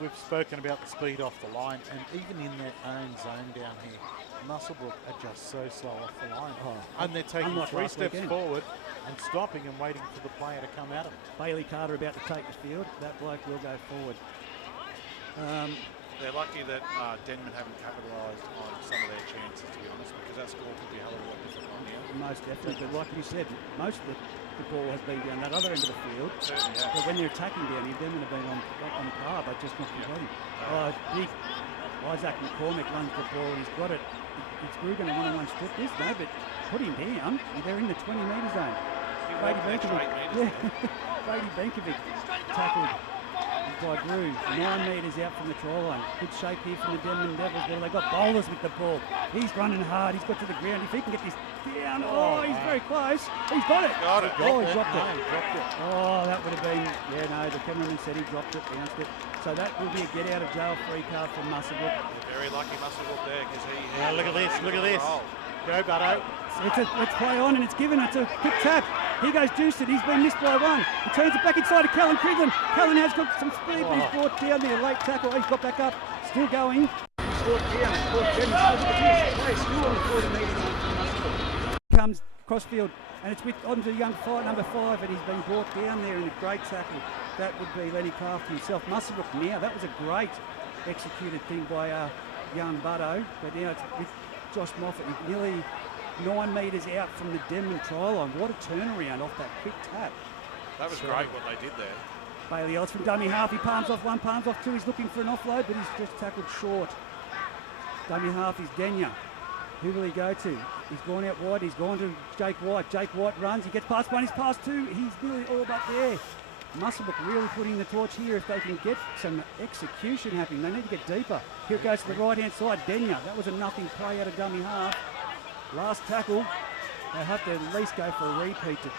we've spoken about the speed off the line, and even in their own zone down here, Muswellbrook are just so slow off the line. And they're taking 3 steps forward and stopping and waiting for the player to come at them. Bailey Carter about to take the field. That bloke will go forward. They're lucky that Denman haven't capitalised on some of their chances, to be honest, because that score could be a hell of a lot different on here. Most definitely, but like you said, most of the ball has been down that other end of the field. Certainly, yeah. But when they're attacking down here, Denman have been on par, but just not completing. Big Isaac McCormick runs the ball. He's got it. It's Brew going to one-on-one strip this, no, but put him down. They're in the 20-metre zone. Brady Benkovic tackled by Brew. 9 metres out from the try line. Good shape here from the Denman Devils. Well, they've got bowlers with the ball. He's running hard. He's got to the ground. If he can get this down, he's very close. He's got it. He dropped it. Oh, that would have been, the cameraman said he dropped it, bounced it. So that will be a get out of jail free card from Muswellbrook. Very lucky Muswellbrook there, because he... Now look at this, Go, Butto. Let's play on, and it's given. It's a quick tap. He goes juiced it. He's been missed by one. He turns it back inside to Callan Quigland. Callan has got some speed, but he's brought down there. Late tackle. He's got back up. Still going. He's brought down. Still on the 40 metres. Comes crossfield, and it's with onto young number 5, and he's been brought down there in a great tackle. That would be Lenny Craft himself. Muswellbrook now. That was a great executed thing by young Butto. But now it's with Josh Moffat. He's nearly 9 metres out from the Denman try line. What a turnaround off that quick tap. That was great what they did there. Bailey Ellis from dummy half. He palms off 1, palms off 2. He's looking for an offload, but he's just tackled short. Dummy half is Denya. Who will he go to? He's gone out wide. He's gone to Jake White. Jake White runs. He gets past 1. He's past 2. He's nearly all up there. Muswellbrook really putting the torch here. If they can get some execution happening, they need to get deeper. Here it goes to the right-hand side. Denya. That was a nothing play out of dummy half. Last tackle. They have to at least go for a repeat to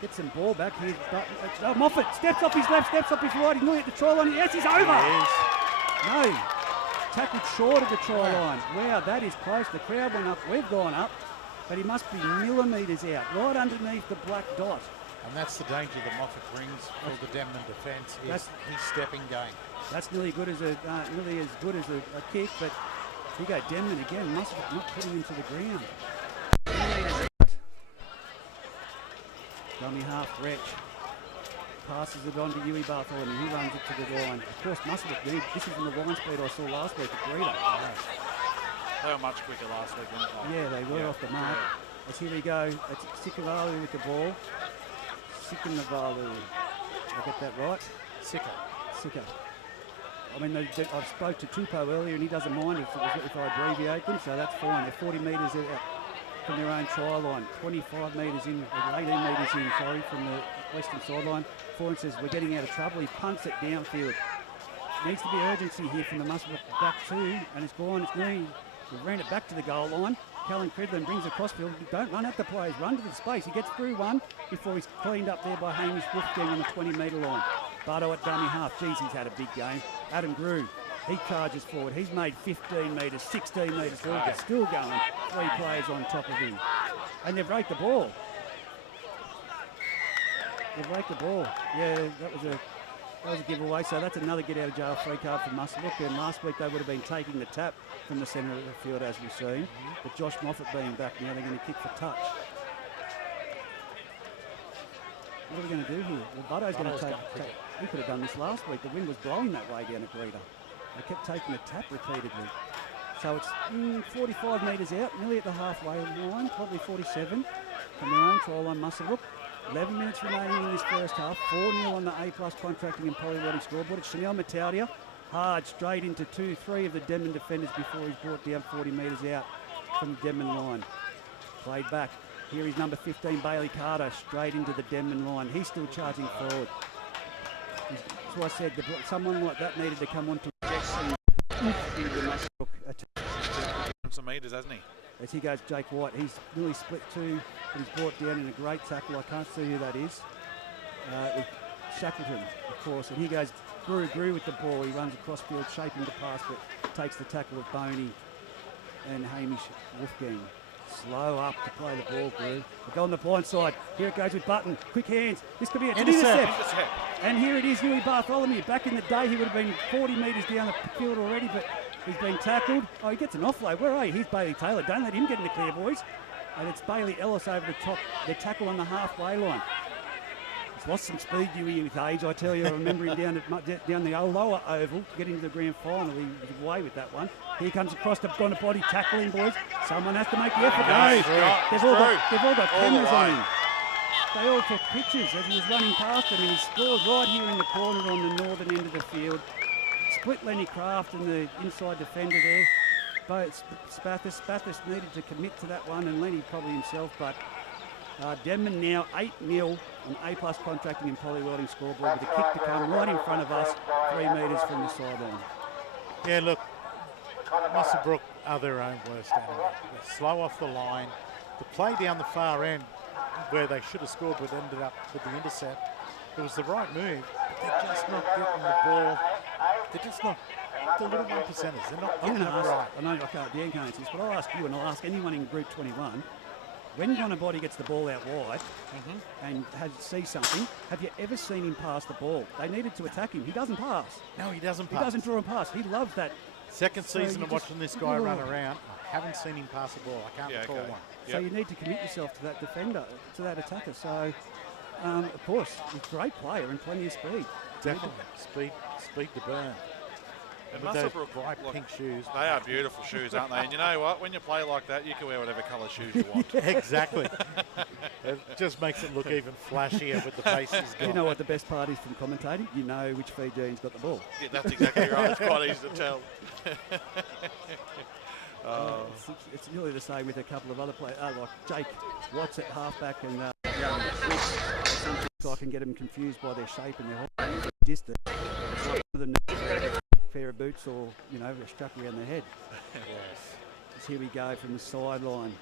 get some ball back. Here's Moffat steps off his left, steps off his right. He's looking at the try line. Yes, he's over. No. Tackled short of the try line. Wow, that is close. The crowd went up. We've gone up. But he must be millimetres out, right underneath the black dot. And that's the danger that Moffat brings for the Denman defence, is his stepping game. That's nearly good as a kick, but here you go, Denman again. Muswellbrook not putting him to the ground. Dummy half Wretch. Passes it on to Huey Bartholomew. He runs it to the line. Of course, Muswellbrook need. This is in the line speed I saw last week at Greeter. They were much quicker last week, weren't they? Yeah, they were off the mark. As here we go. It's Sikavalu with the ball. Sikanavalu. Did I get that right? sicker. I mean, I spoke to Tupou earlier, and he doesn't mind if I abbreviate them, so that's fine. They're 40 metres out from their own try line, 25 metres in, 18 metres in, sorry, from the western sideline. Foran says, we're getting out of trouble. He punts it downfield. Needs to be urgency here from the Muswellbrook back two, and it's gone, it's knee. We ran it back to the goal line. Callan Cridlin brings it crossfield. Don't run at the players, run to the space. He gets through one before he's cleaned up there by Hamish Wolfgang on the 20-metre line. Bardo at dummy half. Geez, he's had a big game. Adam Grew, he charges forward. He's made 15 metres, 16 metres, still going. 3 players on top of him. And they've raked the ball. Yeah, that was a giveaway. So that's another get out of jail free card for Muswellbrook. And last week they would have been taking the tap from the centre of the field, as we've seen. But Josh Moffat being back now, they're going to kick for touch. What are we going to do here? Well, Buddo's going to take. We could have done this last week. The wind was blowing that way down at Greta. They kept taking the tap repeatedly. So it's 45 metres out, nearly at the halfway line, probably 47 from their own try line, Muswellbrook. 11 minutes remaining in this first half. 4-0 on the A-plus contracting and polywelding scoreboard. It's Chanel Mataudia. Hard straight into 2-3 of the Denman defenders before he's brought down 40 metres out from the Denman line. Played back. Here is number 15, Bailey Carter, straight into the Denman line. He's still charging forward. That's why I said someone like that needed to come on to some metres, hasn't he? As he goes, Jake White. He's nearly split two, but he's brought down in a great tackle. I can't see who that is. Shackleton, of course. And he goes, Grew with the ball. He runs across field, shaping the pass, but takes the tackle of Boney and Hamish Wolfgang. Slow up to play the ball, Grew. They go on the blind side. Here it goes with Button. Quick hands. This could be an intercept. And here it is, Huey Bartholomew. Back in the day, he would have been 40 metres down the field already, but he's been tackled. Oh, he gets an offload. Where are you? Here's Bailey Taylor. Don't let him get in the clear, boys. And it's Bailey Ellis over the top. The tackle on the halfway line. He's lost some speed, Huey, with age. I tell you, I remember him down the lower oval to get into the grand final. He was away with that one. Here comes across the gone to body tackling, boys. Someone has to make the effort. They've all got cameras on him. They all took pictures as he was running past them, and he scored right here in the corner on the northern end of the field. Split Lenny Craft and the inside defender there. Both Spathis needed to commit to that one, and Lenny probably himself, but Denman now 8-0 on A-plus contracting and polywelding scoreboard with a kick to come right in front of us, 3 metres from the sideline. Yeah, look, Muswellbrook are their own worst enemy. They're slow off the line. The play down the far end where they should have scored but ended up with the intercept. It was the right move, but they're just not getting the ball. They're just not the little 1%ers. They're not getting it right. I know I can't answer this, but I'll ask you and I'll ask anyone in Group 21. When Gonabody gets the ball out wide and sees something, have you ever seen him pass the ball? They needed to attack him. He doesn't pass. No, he doesn't pass. He doesn't draw and pass. He loves that. Second season of watching this guy run around, I haven't seen him pass a ball. I can't recall one. So you need to commit yourself to that defender, to that attacker. So, of course, he's a great player and plenty of speed. Definitely. Speed to burn. And with Muswellbrook, those bright pink shoes. They are beautiful shoes, aren't they? And you know what? When you play like that, you can wear whatever colour shoes you want. Exactly. It just makes it look even flashier with the pace he's got. You know what the best part is from commentating? You know which Fijian's got the ball. Yeah, that's exactly right. It's quite easy to tell. It's really the same with a couple of other players, like Jake Watts at halfback and so I can get them confused by their shape and their distance. It's like one of them a pair of boots or, struck around the head. Yes. So here we go from the sideline.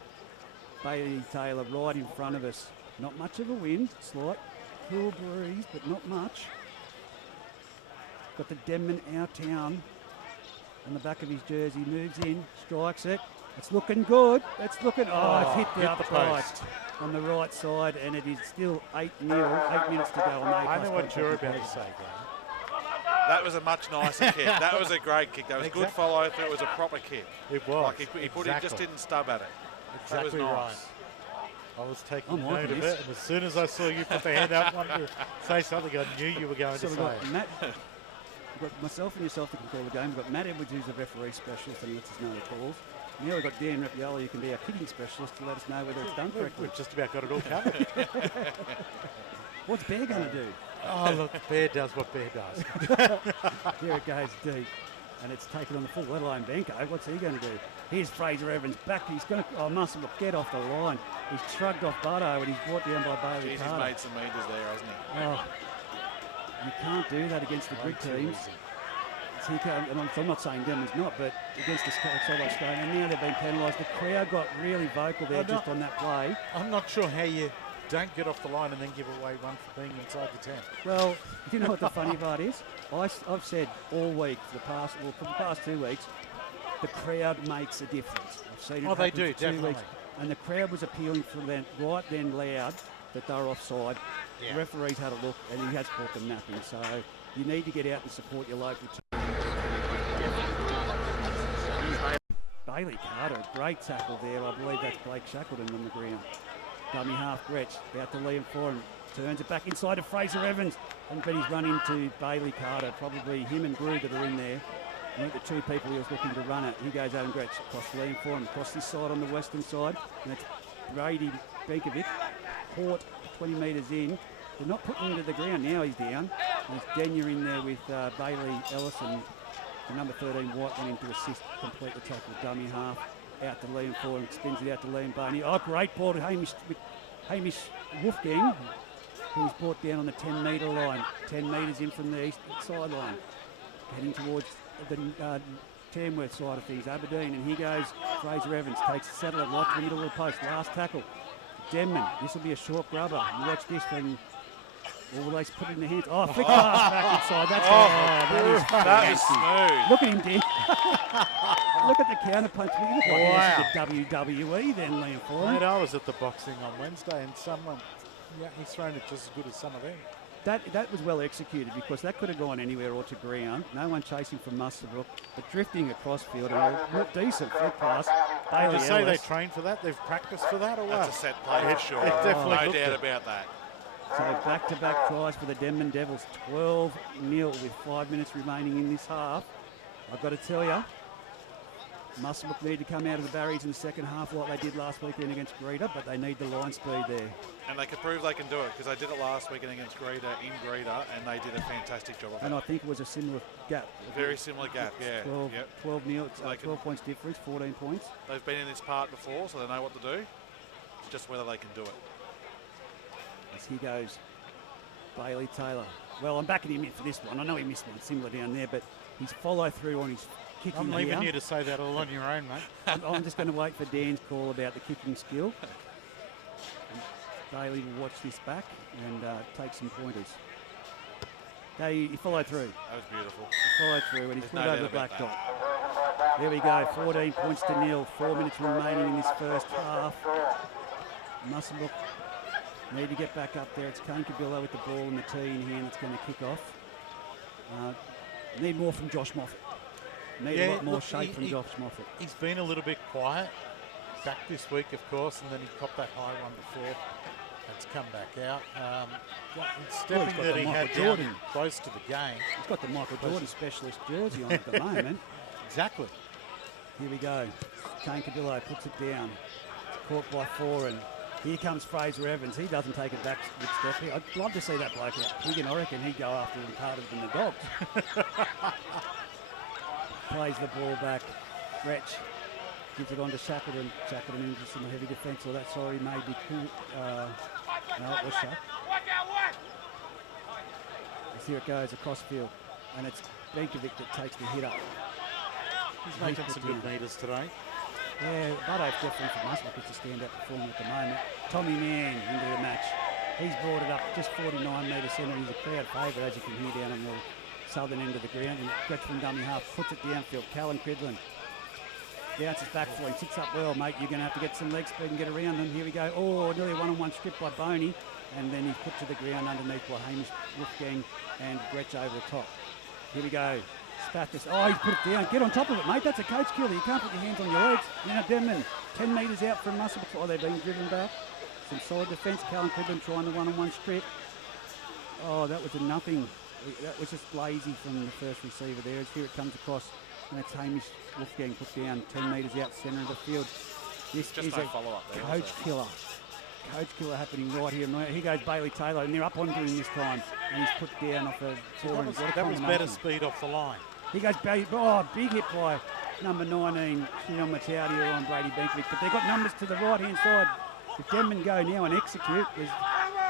Bailey Taylor right in front of us. Not much of a wind, slight cool breeze, but not much. Got the Denman Our Town on the back of his jersey, moves in, strikes it. It's looking good. It's hit the upright on the right side, and it is still 8-0, 8 minutes to go on the I know what you're about to say, Graham. That was a much nicer kick. That was a great kick. That was good follow through. It was a proper kick. It was. Like he just didn't stub at it. Exactly that was nice. Right. I was taking note of it, and as soon as I saw you put the hand up, wanted to say something, I knew you were going to say it. We've got myself and yourself that can call the game. We've got Matt Edwards, who's a referee specialist and lets us know the calls. Now we've got Dan Rapiola, who can be our kicking specialist to let us know whether it's done correctly. We've just about got it all covered. What's Bear going to do? Oh, look, Bear does what Bear does. Here it goes deep. And it's taken on the full, let alone Benko. What's he going to do? Here's Fraser Evans back. He's going to, Muswellbrook, get off the line. He's shrugged off Butto and he's brought down by Bailey Jeez, Carter. he's made some meters there, hasn't he? Oh, you can't do that against the big teams. And I'm not saying Denman's not, but against the side like Australia, and now they've been penalised. The crowd got really vocal there just on that play. I'm not sure how you don't get off the line and then give away one for being inside the 10. Well, you know what the funny part is? I've said all week for the past 2 weeks, the crowd makes a difference. I've seen it happen they do, for 2 definitely. weeks. And the crowd was appealing for them right then loud that they were offside. Yeah. The referee's had a look and he has caught them napping. So you need to get out and support your local team. Bailey Carter, great tackle there. I believe that's Blake Shackleton on the ground. Dummy half Gretsch, out to Liam Foran, turns it back inside to Fraser Evans, but he's run into Bailey Carter, probably him and Grew that are in there. And the two people he was looking to run it. He goes Adam Gretsch across Liam Foran, across this side on the western side, and it's Brady Benkovic, caught 20 metres in. They're not putting him to the ground, now he's down. And it's Denyer in there with Bailey Ellison. The number 13 White went in to assist, complete the tackle, dummy half, out to Liam Foran, spins it out to Liam Boney. Oh, great ball to Hamish Wolfgang, who's brought down on the 10-metre line, 10 metres in from the east sideline, heading towards the Tamworth side of things, Aberdeen, and here goes Fraser Evans, takes the satellite right to the middle of the post, last tackle. Denman, this will be a short grubber. You watch this when all they put it in the hands. Oh, flick pass back inside. That's that is smooth. Look at him, Dan. Look at the counter punch. Look like this is the WWE then, Liam Foran. Mate, I was at the boxing on Wednesday and someone, he's thrown it just as good as some of them. That was well executed because that could have gone anywhere or to ground. No one chasing from Muswellbrook, but drifting across field and a decent flick pass. Did you say they trained for that? They've practiced for that or what? That's a set play for sure. It definitely no doubt about that. So back-to-back tries for the Denman Devils, 12-0 with 5 minutes remaining in this half. I've got to tell you, Muswellbrook need to come out of the barriers in the second half like they did last weekend against Greta, but they need the line speed there. And they can prove they can do it because they did it last weekend against Greta in Greta and they did a fantastic job of it. And I think it was a similar gap. A very similar gap, yeah. 12 points difference, 14 points. They've been in this part before, so they know what to do. It's just whether they can do it. As he goes, Bailey Taylor. Well, I'm backing him in for this one. I know he missed one similar down there, but he's follow through on his kicking. I'm leaving you to say that all on your own, mate. I'm just going to wait for Dan's call about the kicking skill. And Bailey will watch this back and take some pointers. He followed through. That was beautiful. He followed through and he's put it over the black dot. There we go, 14 points to 0. 4 minutes remaining in this first half. Muswellbrook need to get back up there. It's Kane Cabillo with the ball and the tee in hand that's going to kick off. Need more from Josh Moffat. Need a lot more shape from Josh Moffat. He's been a little bit quiet. Back this week, of course, and then he popped that high one before. It's come back out. Stepping that he had Jordan close to the game. He's got the Michael Jordan specialist jersey on at the moment. Exactly. Here we go. Kane Cabillo puts it down. It's caught by 4 and here comes Fraser Evans. He doesn't take it back with Steffi. I'd love to see that bloke out. I reckon he'd go after him harder than the Dogs. Plays the ball back. Gretsch gives it on to Shackleton. Shackleton into some heavy defence. Well, that's already made me cool. No, it was Shack. Here it goes across field. And it's Benkovic that takes the hit up. He's making some good meters today. Yeah, Butto's definitely from us because to stand out performing at the moment. Tommy Mann into the match. He's brought it up just 49 metre centre. He's a crowd favourite, as you can hear down on the southern end of the ground. And Gretsch from dummy half puts it downfield. Callan Cridlin bounces back for him. Sits up well, mate. You're going to have to get some leg speed and get around them. Here we go. Oh, nearly a one-on-one strip by Boney. And then he's put to the ground underneath by Hamish Wolfgang and Gretsch over the top. Here we go. Spathis. Oh, he's put it down. Get on top of it, mate. That's a coach killer. You can't put your hands on your legs. Now Denman, 10 metres out from Muswellbrook. Oh, they're being driven back. Some solid defence. Callan Cridlin trying the one-on-one strip. Oh, that was a nothing. That was just lazy from the first receiver there. As here it comes across. And that's Hamish Wolfgang put down 10 metres out centre of the field. This just is no a follow-up there, coach killer. coach killer happening right here. Here goes Bailey Taylor, and they're up on him this time, and he's put down off a four. That was better speed off the line. He goes Bailey. Oh, big hit by number 19, Chanel Mataudia on Brady Benkovic. But they've got numbers to the right-hand side. If Denman go now and execute, there's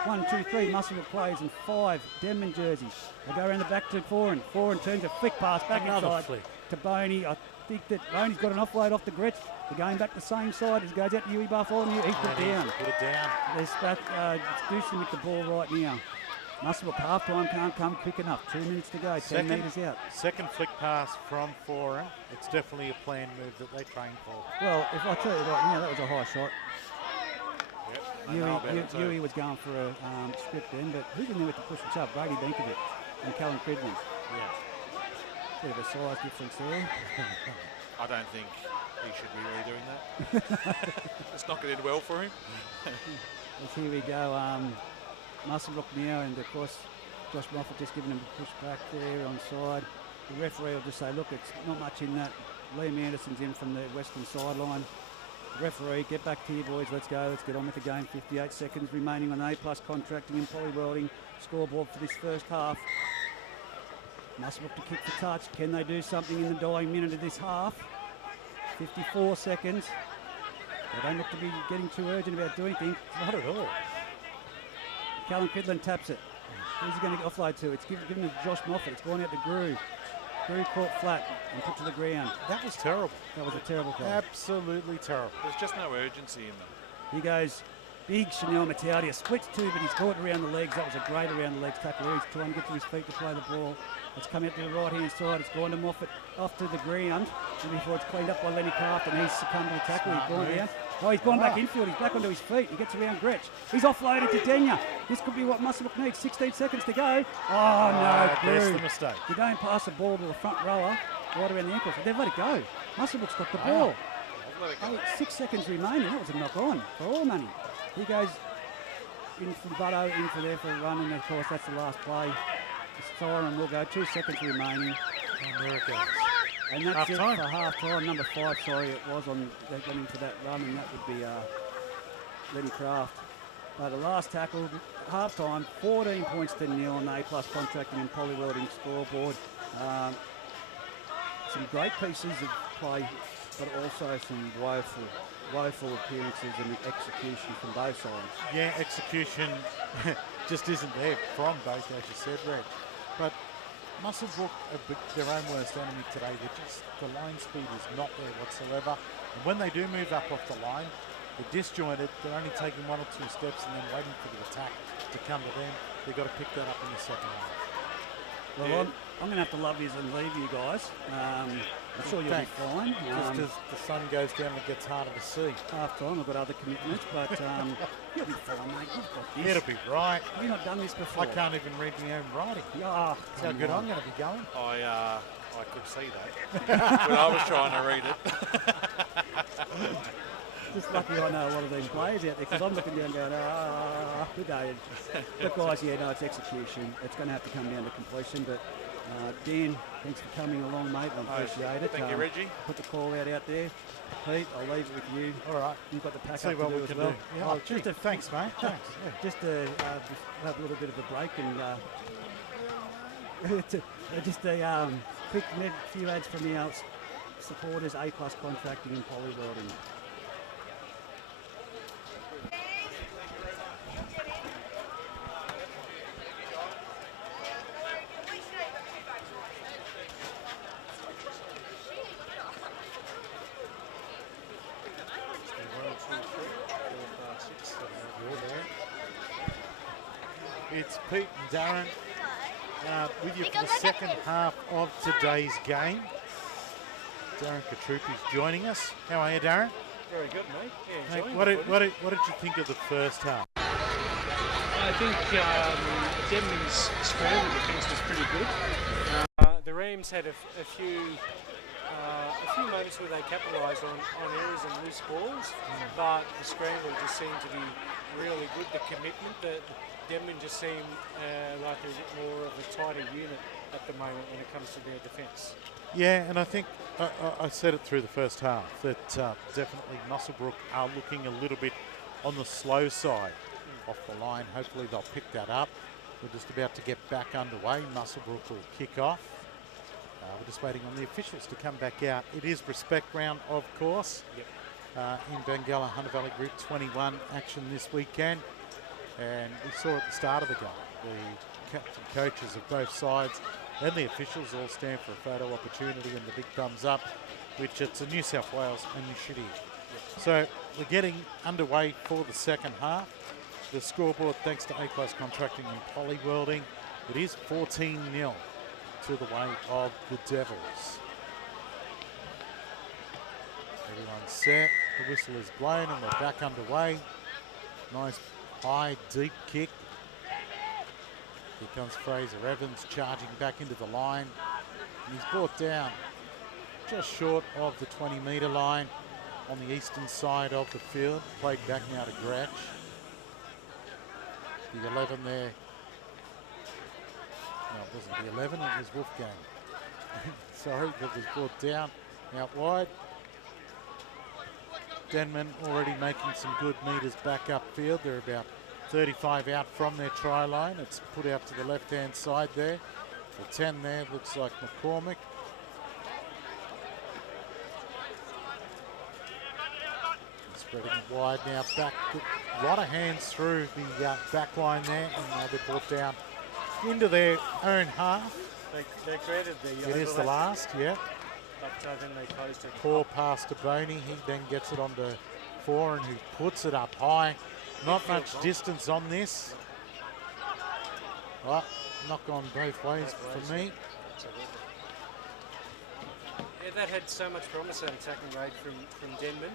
1, 2, 3 Muswellbrook players and 5 Denman jerseys. They go around the back to Foran. Foran turns a flick pass back inside to Boney. I think that Boney's got an offload off the Gretsch. They're going back the same side. He goes out to Huey Bartholomew. He's put it down. Put it down. There's Doocy with the ball right now. Muswellbrook half-time can't come quick enough. 2 minutes to go, 10 metres out. Second flick pass from Foran. It's definitely a planned move that they train for. Well, if I tell you right now, that was a high shot. Huey was going for a script then, but who's in there with the push and shove? Brady Benkovic and Callum Cridlin. Yeah. Bit of a size difference there. I don't think he should be really doing that. It's not going to end well for him. Here we go. Muswellbrook now, and of course, Josh Moffat just giving him a push back there on side. The referee will just say, look, it's not much in that. Liam Anderson's in from the western sideline. Referee, get back to you boys, let's go, let's get on with the game. 58 seconds remaining on A+ contracting and poly welding scoreboard for this first half. Muswellbrook to kick the touch. Can they do something in the dying minute of this half? 54 seconds. They don't look to be getting too urgent about doing things. Not at all. Callum Cridlin taps it. Who's he going to offload to? It's given to Josh Moffat. It's gone out to Grew. Grew caught flat and put to the ground. That was terrible. That was a terrible call. Absolutely terrible. There's just no urgency in them. He goes big Chanel Mataudia. Splits 2, but he's caught around the legs. That was a great around the legs tackle. He's trying to get to his feet to play the ball. It's come out to the right-hand side. It's gone to Moffat off to the ground. And before it's cleaned up by Lenny Craft, and he's succumbed to the tackle. He's gone down. Oh, he's gone back infield. He's back onto his feet. He gets around Gretsch. He's offloaded to Denya. This could be what Muswellbrook needs. 16 seconds to go. Oh, no. That's the mistake. You don't pass the ball to the front rower right around the ankles. They've let it go. Muswellbrook's got the ball. Oh, 6 seconds remaining. That was a knock on for all money. He goes in from Butto, in for there for a run, and of course that's the last play. The siren will go. 2 seconds remaining. And there it goes. And that's it for half time. Number 5, sorry, it was on going for that run, and that would be Lenny Craft. The last tackle, half time, 14 points to 0 on the A+ contracting and poly welding scoreboard. Some great pieces of play, but also some woeful appearances and execution from both sides. Yeah, execution just isn't there from both, as you said, Reg. But Muswellbrook are their own worst enemy today. The line speed is not there whatsoever. And when they do move up off the line, they're disjointed. They're only taking 1 or 2 steps and then waiting for the attack to come to them. They've got to pick that up in the second half. Well, yeah. I'm going to have to love yous and leave you guys. I'm sure you'll be fine. Just as the sun goes down, it gets harder to see. Half time, I've got other commitments, but you'll be fine, mate. You've got this. It'll be right. Have you not done this before? I can't even read my own writing. Yeah, that's how good I'm going to be going. I could see that when I was trying to read it. Just lucky I know a lot of these players out there, because I'm looking down going, good day. But guys, yeah, no, it's execution. It's going to have to come down to completion, but Dan, thanks for coming along, mate. I appreciate it. Thank you, Reggie. Put the call out there. Pete, I'll leave it with you. All right. You've got the pack See up what to do we as can well. do. Yeah, thanks, mate. Thanks. Yeah. Just to have a little bit of a break and just a quick few ads from our supporters, A+ contracting and poly welding. It's Pete and Darren with you for the second half of today's game. Darren Katrupi's joining us. How are you, Darren? Very good, mate. Yeah, mate, what did you think of the first half? I think Denman's scramble defence was pretty good. The Rams had a few moments where they capitalised on errors and loose balls, but the scramble just seemed to be really good. The commitment, Denman just seemed like a bit more of a tighter unit at the moment when it comes to their defence. Yeah, and I think I said it through the first half that definitely Muswellbrook are looking a little bit on the slow side off the line. Hopefully they'll pick that up. We're just about to get back underway. Muswellbrook will kick off. We're just waiting on the officials to come back out. It is respect round, of course. Yep. In Bengalla Hunter Valley Group 21 action this weekend. And we saw at the start of the game, the captain coaches of both sides and the officials all stand for a photo opportunity and the big thumbs up, which it's a New South Wales initiative. Yep. So we're getting underway for the second half. The scoreboard, thanks to A-Class Contracting and Poly Welding, it is 14-0 to the way of the Devils. Everyone's set, the whistle is blown and we're back underway. Nice high, deep kick. Here comes Fraser Evans charging back into the line. And he's brought down just short of the 20-metre line on the eastern side of the field. Played back now to Gratch. The 11 there. No, it wasn't the 11, it was Wolfgang. Sorry, that was brought down out wide. Denman already making some good metres back upfield. They're about 35 out from their try line. It's put out to the left-hand side there. The 10 there looks like McCormick. Spreading it wide now, back. A lot of hands through the back line there, and now they're brought down into their own half. They created the... It is the last, yeah. But then they closed it. Poor pass to Boney. He then gets it onto Foran, who puts it up high. Not much distance on this. Well, knock on both ways for me. Yeah, that had so much promise, that attacking raid from Denman.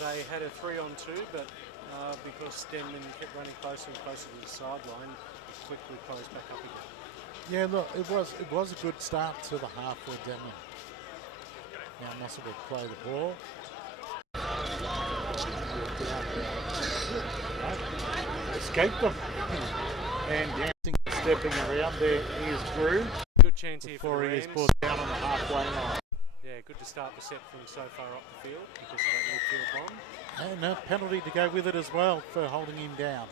They had a 3-on-2, but because Denman kept running closer and closer to the sideline, it quickly closed back up again. Yeah, look, it was a good start to the half for Denman. Now Muswellbrook play the ball. Escaped them. And dancing, stepping around there is Drew. Good chance here for the Rams. Before he is brought down on the halfway line. Yeah, good to start the set from so far up the field because of that midfield bomb. And a penalty to go with it as well for holding him down.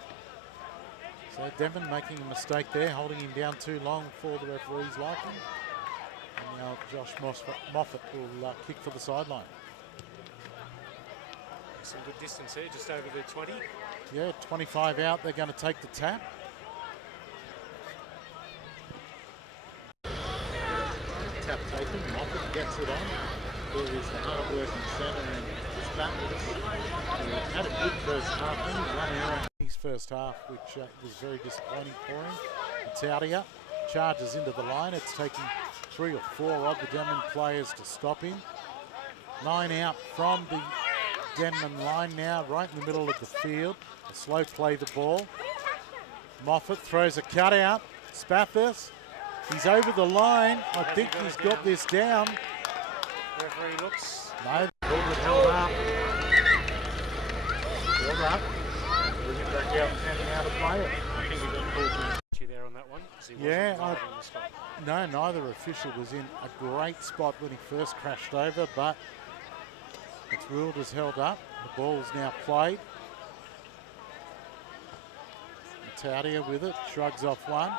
So Denman making a mistake there, holding him down too long for the referee's liking. And now Josh Moffat will kick for the sideline. Some good distance here, just over the 20. Yeah, 25 out, they're going to take the tap. Tap taken, Moffat gets it on. There is the hard-working centre and Spatless. Had a good first half, only one error in his first half, which was very disappointing for him. Tautia charges into the line. It's taking 3 or 4 of the Denman players to stop him. 9 out from the Denman line now, right in the middle of the field. A slow play the ball. Moffat throws a cutout. Spathis, he's over the line. I think he's got this down. Referee looks. No, ball was held up. Held up. Bring it back out and handing out a player. I think we got called there on that one. Yeah, no, neither official was in a great spot when he first crashed over, but it's ruled as held up. The ball is now played. Tautia with it, shrugs off one.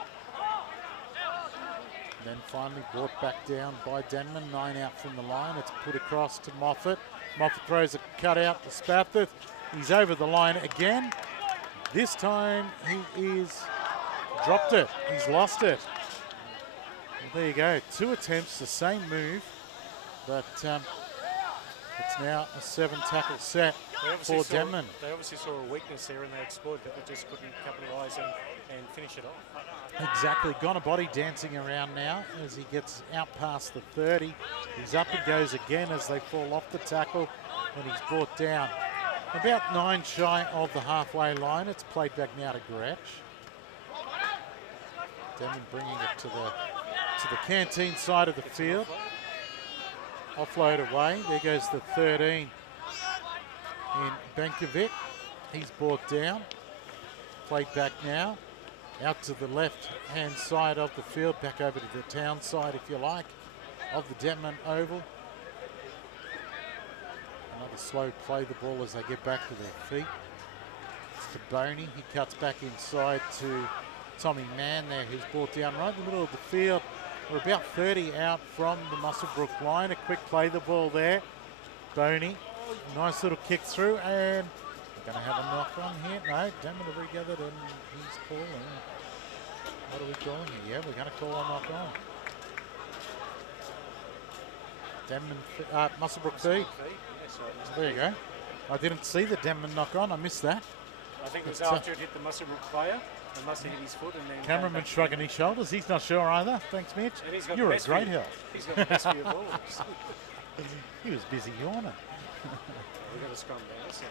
And then finally brought back down by Denman, 9 out from the line. It's put across to Moffat. Moffat throws a cutout to Spathis. He's over the line again. This time he is dropped it. He's lost it. Well, there you go. 2 attempts, the same move, but it's now a 7-tackle set for Denman. They obviously saw a weakness there and they exploited it, but just couldn't capitalise and finish it off. Exactly. Gonabody dancing around now as he gets out past the 30. He's up and goes again as they fall off the tackle, and he's brought down about 9 shy of the halfway line. It's played back now to Gratch. Denman bringing it to the canteen side of the field. Offload away. There goes the 13 in Benkovic. He's brought down. Played back now. Out to the left-hand side of the field. Back over to the town side, if you like, of the Denman Oval. Another Tigers slow play the ball as they get back to their feet. It's to Boney. He cuts back inside to Tommy Mann there, who's brought down right in the middle of the field. We're about 30 out from the Muswellbrook line. A quick play the ball there. Boney, nice little kick through, and we're going to have a knock on here. No, Denman have regathered and he's calling. What are we calling here? Yeah, we're going to call a knock on. Denman, Muswellbrook feed. There you go. I didn't see the Denman knock on. I missed that. I think it was after it hit the Muswellbrook player. It must have hit his foot and then... Cameraman shrugging his shoulders. He's not sure either. Thanks, Mitch. You're a great help. He's got the best for your balls. He was busy yawning. We've got a scrum now, so...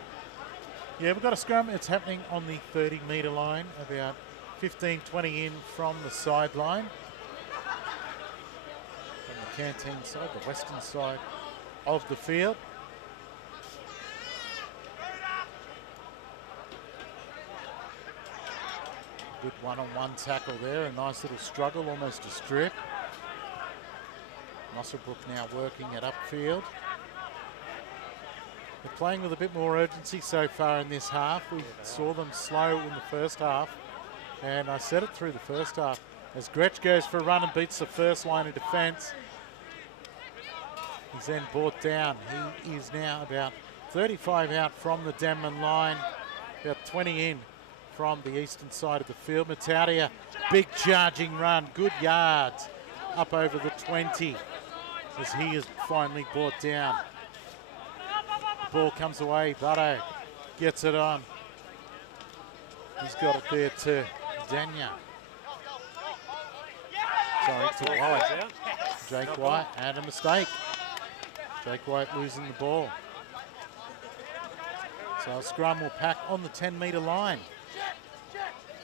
Yeah, we've got a scrum. It's happening on the 30-metre line, about 15, 20 in from the sideline. From the canteen side, the western side of the field. Good one-on-one tackle there, a nice little struggle, almost a strip. Muswellbrook now working it upfield. They're playing with a bit more urgency so far in this half. We saw them slow in the first half, and I said it through the first half. As Gretsch goes for a run and beats the first line of defence, he's then brought down. He is now about 35 out from the Denman line, about 20 in from the eastern side of the field. Matadia, big charging run, good yards, up over the 20 as he is finally brought down. Ball comes away, Butto gets it on. He's got it there to Danya. Sorry, to White. Jake White, and a mistake. Jake White losing the ball. So a scrum will pack on the 10-metre line.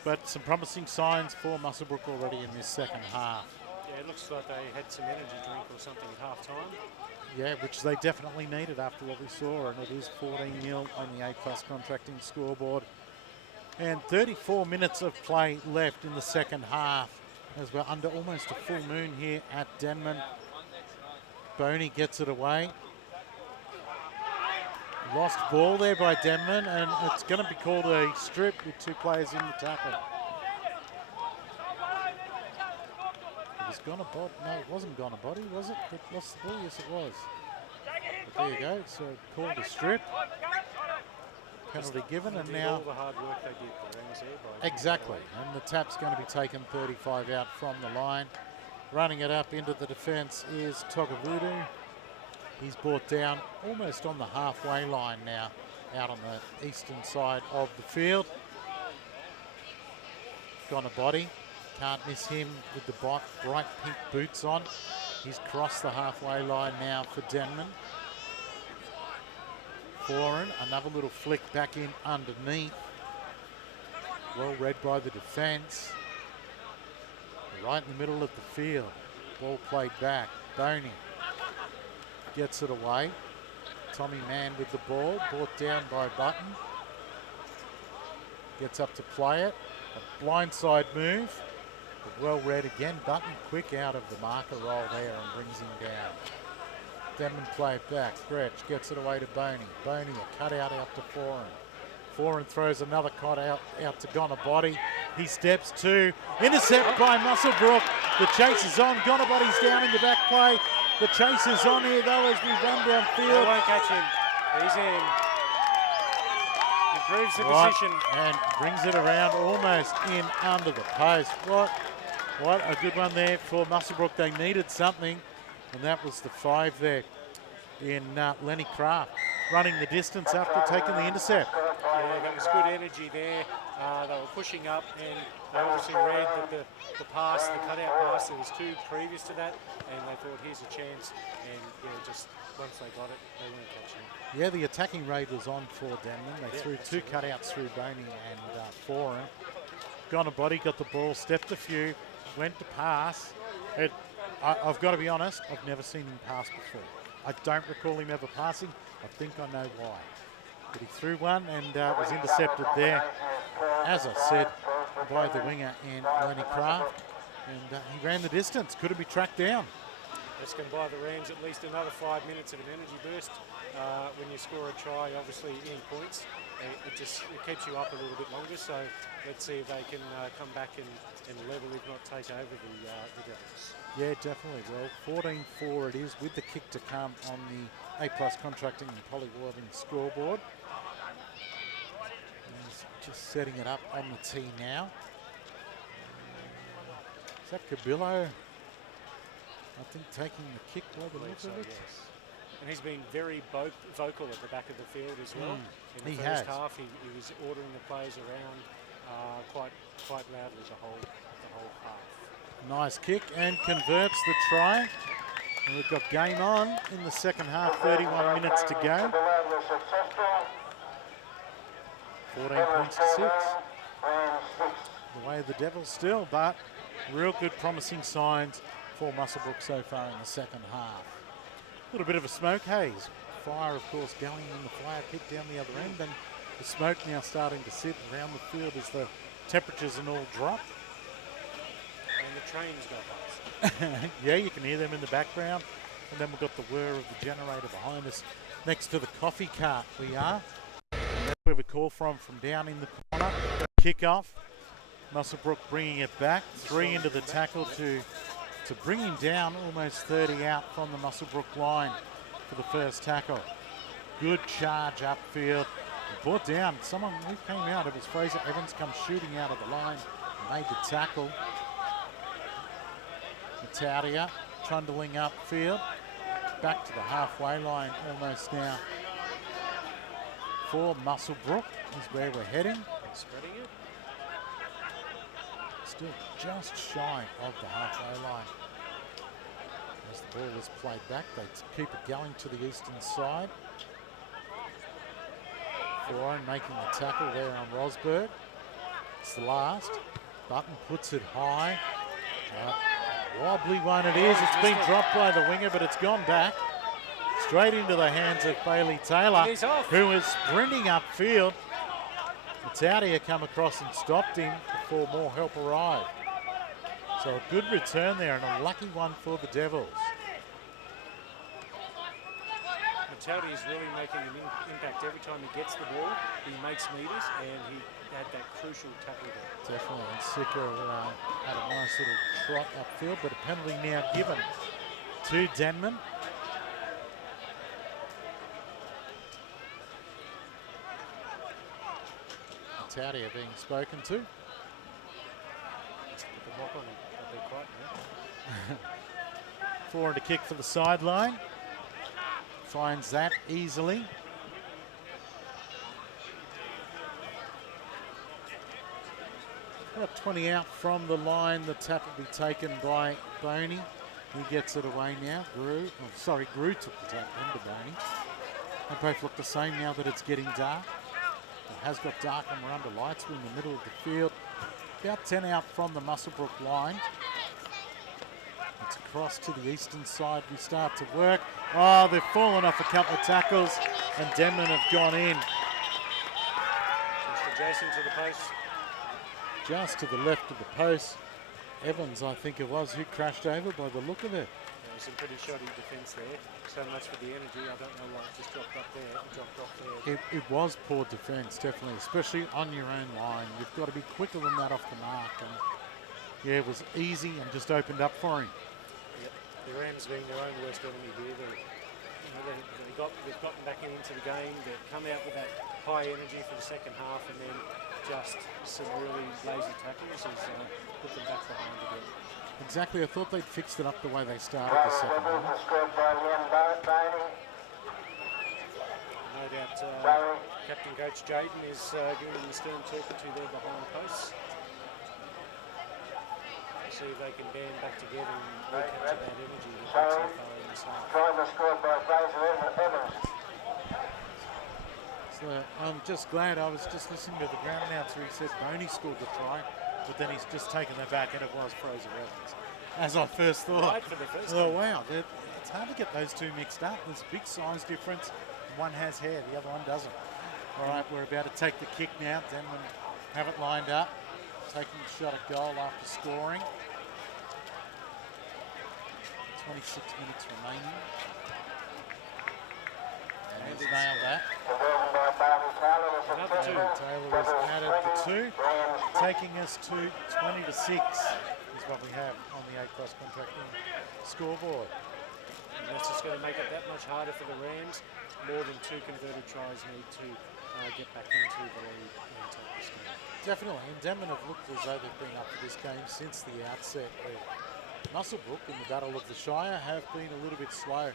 But some promising signs for Muswellbrook already in this second half. Yeah, it looks like they had some energy drink or something at half-time. Yeah, which they definitely needed after what we saw, and it is 14-0 on the A-Plus contracting scoreboard. And 34 minutes of play left in the second half as we're under almost a full moon here at Denman. Boney gets it away. Lost ball there by Denman, and it's going to be called a strip with two players in the tackle. It was gone a body. No, it wasn't gone a body, was it? That lost the ball? Yes, it was. But there you go. So called a strip. Penalty given, and now all the hard work they did for Rams there. Exactly, and the tap's going to be taken 35 out from the line. Running it up into the defence is Togavudu. He's brought down almost on the halfway line now, out on the eastern side of the field. Gone a body. Can't miss him with the bright pink boots on. He's crossed the halfway line now for Denman. Foreign, another little flick back in underneath. Well read by the defence. Right in the middle of the field. Ball played back. Boney gets it away. Tommy Mann with the ball, brought down by Button. Gets up to play it. A blindside move. But well read again. Button quick out of the marker roll there and brings him down. Denman play it back. Gretsch gets it away to Boney. Boney a cut out to Foreign. Foreign throws another cut out to Gonabody. He steps to. Intercept by Muswellbrook. The chase is on. Gonabody's down in the back play. The chase is on here though as we run downfield. They won't catch him. He's in. Improves the position. And brings it around almost in under the post. What a good one there for Muswellbrook. They needed something. And that was the 5 there in Lenny Kraft. Running the distance after taking the intercept. Yeah, that was good energy there. They were pushing up and they obviously read that the pass, the cutout pass, there was 2 previous to that, and they thought here's a chance, and yeah, just once they got it, they weren't catching it. Yeah, the attacking raid was on for Denman. They threw 2 cutouts through Boney and Foreign. Gonabody got the ball, stepped a few, went to pass. I've got to be honest, I've never seen him pass before. I don't recall him ever passing. I think I know why. But he threw one and was intercepted there, as I said, by the winger and Lenny Kraft. And he ran the distance. Could it be tracked down? It's going to buy the Rams at least another 5 minutes of an energy burst. When you score a try, obviously in points, it keeps you up a little bit longer. So let's see if they can come back and level, if not take over the Devils. Yeah, definitely. Well, 14-4 it is, with the kick to come on the A+ Contracting and Polywoven scoreboard. He's just setting it up on the tee now. Is that Cabillo? I think taking the kick by the look of it. Yes. And he's been very vocal at the back of the field as well. In the has. first half, he was ordering the players around quite loudly the whole half. Nice kick and converts the try. And we've got game on in the second half, 31 minutes to go. 14 points to 6. The way of the Devils still, but real good promising signs for Muswellbrook so far in the second half. A little bit of a smoke haze. Fire, of course, going in the fire pit down the other end, and the smoke now starting to sit around the field as the temperatures and all drop. And the trains go past. Yeah, you can hear them in the background. And then we've got the whir of the generator behind us. Next to the coffee cart we are. And that's where we call from down in the corner. Kick off. Muswellbrook bringing it back. 3 into the tackle to bring him down, almost 30 out from the Muswellbrook line for the first tackle. Good charge upfield. Brought down someone who came out. It was Fraser Evans come shooting out of the line and made the tackle. Mataria trundling upfield. Back to the halfway line almost now for Muswellbrook is where we're heading. Spreading it. Still just shy of the halfway line. As the ball is played back, they keep it going to the eastern side. Warren making the tackle there on Rosberg. It's the last. Button puts it high. Wobbly one it is. It's been dropped by the winger, but it's gone back. Straight into the hands of Bailey Taylor, who is sprinting upfield. Mataria come across and stopped him before more help arrived. So a good return there and a lucky one for the Devils. Mataria is really making an impact every time he gets the ball. He makes meters, and he had that crucial tackle there. Definitely, and Sicker had a nice little trot upfield, but a penalty now given to Denman. Mataria being spoken to. Let's put the mock on him. I'll be quiet now. 4 and a kick for the sideline. Finds that easily. About 20 out from the line. The tap will be taken by Boney. He gets it away now. Grew took the tap into Boney. They both look the same now that it's getting dark. It has got dark and we're under lights. We're in the middle of the field. About 10 out from the Muswellbrook line. It's across to the eastern side. We start to work. Oh, they've fallen off a couple of tackles and Denman have gone in. Just adjacent to the post. Just to the left of the post. Evans, I think it was, who crashed over by the look of it. There was some pretty shoddy defence there. So much for the energy. I don't know why it just dropped off there. It was poor defence, definitely, especially on your own line. You've got to be quicker than that off the mark. And yeah, it was easy and just opened up for him. Yep. The Rams being their own worst enemy here. They've gotten back into the game. They've come out with that high energy for the second half, and then just some really lazy tackles has put them back behind again. Exactly. I thought they'd fixed it up the way they started the second half. No doubt Captain Coach Jaden is giving them the stern talking to there behind posts. See if they can band back together and recapture that energy that they've so far in this half. So I'm just glad. I was just listening to the ground announcer. He said Boney scored the try, but then he's just taken that back, and it was Fraser Evans. As I first thought. Right for the first oh, wow. It's hard to get those two mixed up. There's a big size difference. One has hair, the other one doesn't. All right, we're about to take the kick now. Denman have it lined up. Taking a shot at goal after scoring. 26 minutes remaining. And he's nailed that. Another two. Taylor has added the 2, taking us to 20-6 is what we have on the A-Cross contracting scoreboard. And that's just going to make it that much harder for the Rams. More than 2 converted tries need to get back into the lead and take this game. Definitely, and Denman have looked as though they've been up for this game since the outset. Muswellbrook in the Battle of the Shire have been a little bit slow.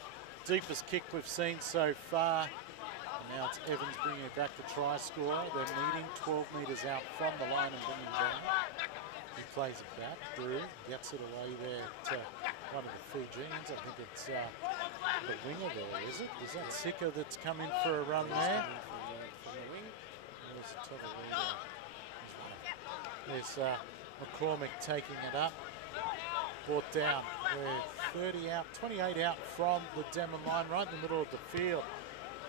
Deepest kick we've seen so far. And now it's Evans bringing it back to try score. They're leading 12 metres out from the line and bringing down. He plays it back. Drew gets it away there to one of the Fijians. I think it's the winger there, is it? Is that Sika that's come in for a run there? From the wing. There's McCormick taking it up. Brought down. We're 30 out, 28 out from the Denman line, right in the middle of the field.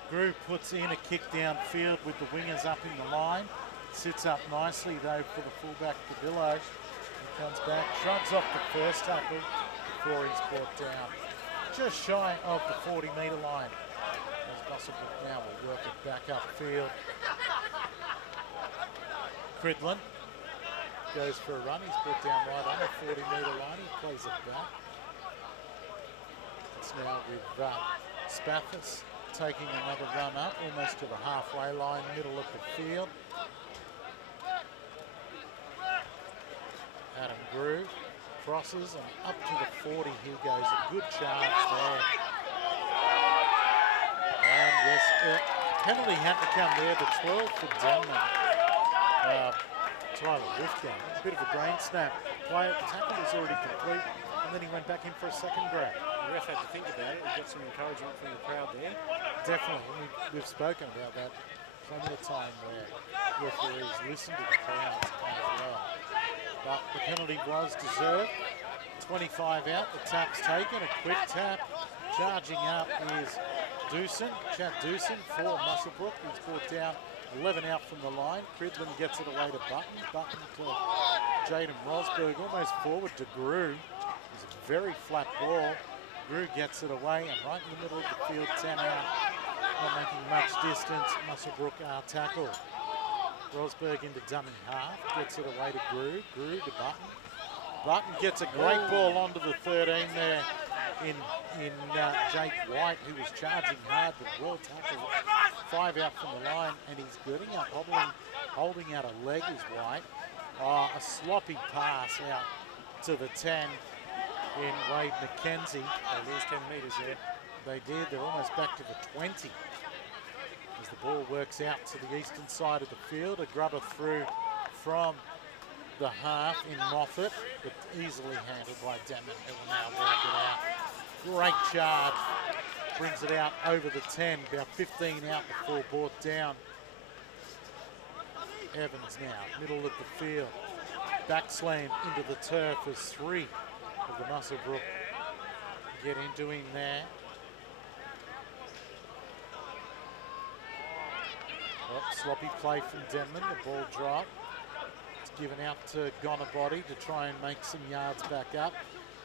Grew puts in a kick downfield with the wingers up in the line. Sits up nicely though for the fullback Padillo. He comes back, shrugs off the first tackle before he's brought down. Just shy of the 40-metre line. As Muswellbrook now will work it back upfield. Cridlin goes for a run. He's brought down right on the 40-metre line. He plays it back. It's now with Spathis taking another run up, almost to the halfway line, middle of the field. Adam Grew crosses and up to the 40 he goes. A good charge there. And yes, penalty had to come there, the 12 for Denman. Tyler Wolfgang, a bit of a brain snap. The tackle was already complete, and then he went back in for a second grab. The ref had to think about it. We got some encouragement from the crowd there. Definitely, and we've spoken about that plenty of time where referees listen to the crowds as well. But the penalty was deserved. 25 out, the tap's taken, a quick tap. Charging up is Doosan, Chad Doosan for Muswellbrook. He's brought down 11 out from the line. Cridlin gets it away to Button. Button to Jaden Rosberg, almost forward to Grew. It's a very flat ball. Grew gets it away and right in the middle of the field, 10 out. Not making much distance. Muswellbrook are tackled. Rosberg into dummy half, gets it away to Grew. Grew to Button. Button gets a great ball onto the 13 there in Jake White, who was charging hard but well tackled. 5 out from the line, and he's getting up, holding out a leg is White. A sloppy pass out to the 10 in Wade McKenzie. They lose 10 metres there. They did, they're almost back to the 20. As the ball works out to the eastern side of the field, a grubber through from the half in Moffat, but easily handled by Denman, who will now work it out. Great charge, brings it out over the 10, about 15 out before brought down. Evans now, middle of the field, back slam into the turf as 3 of the Muswellbrook get into him there. Sloppy play from Denman, the ball drop. It's given out to Gonabody to try and make some yards back up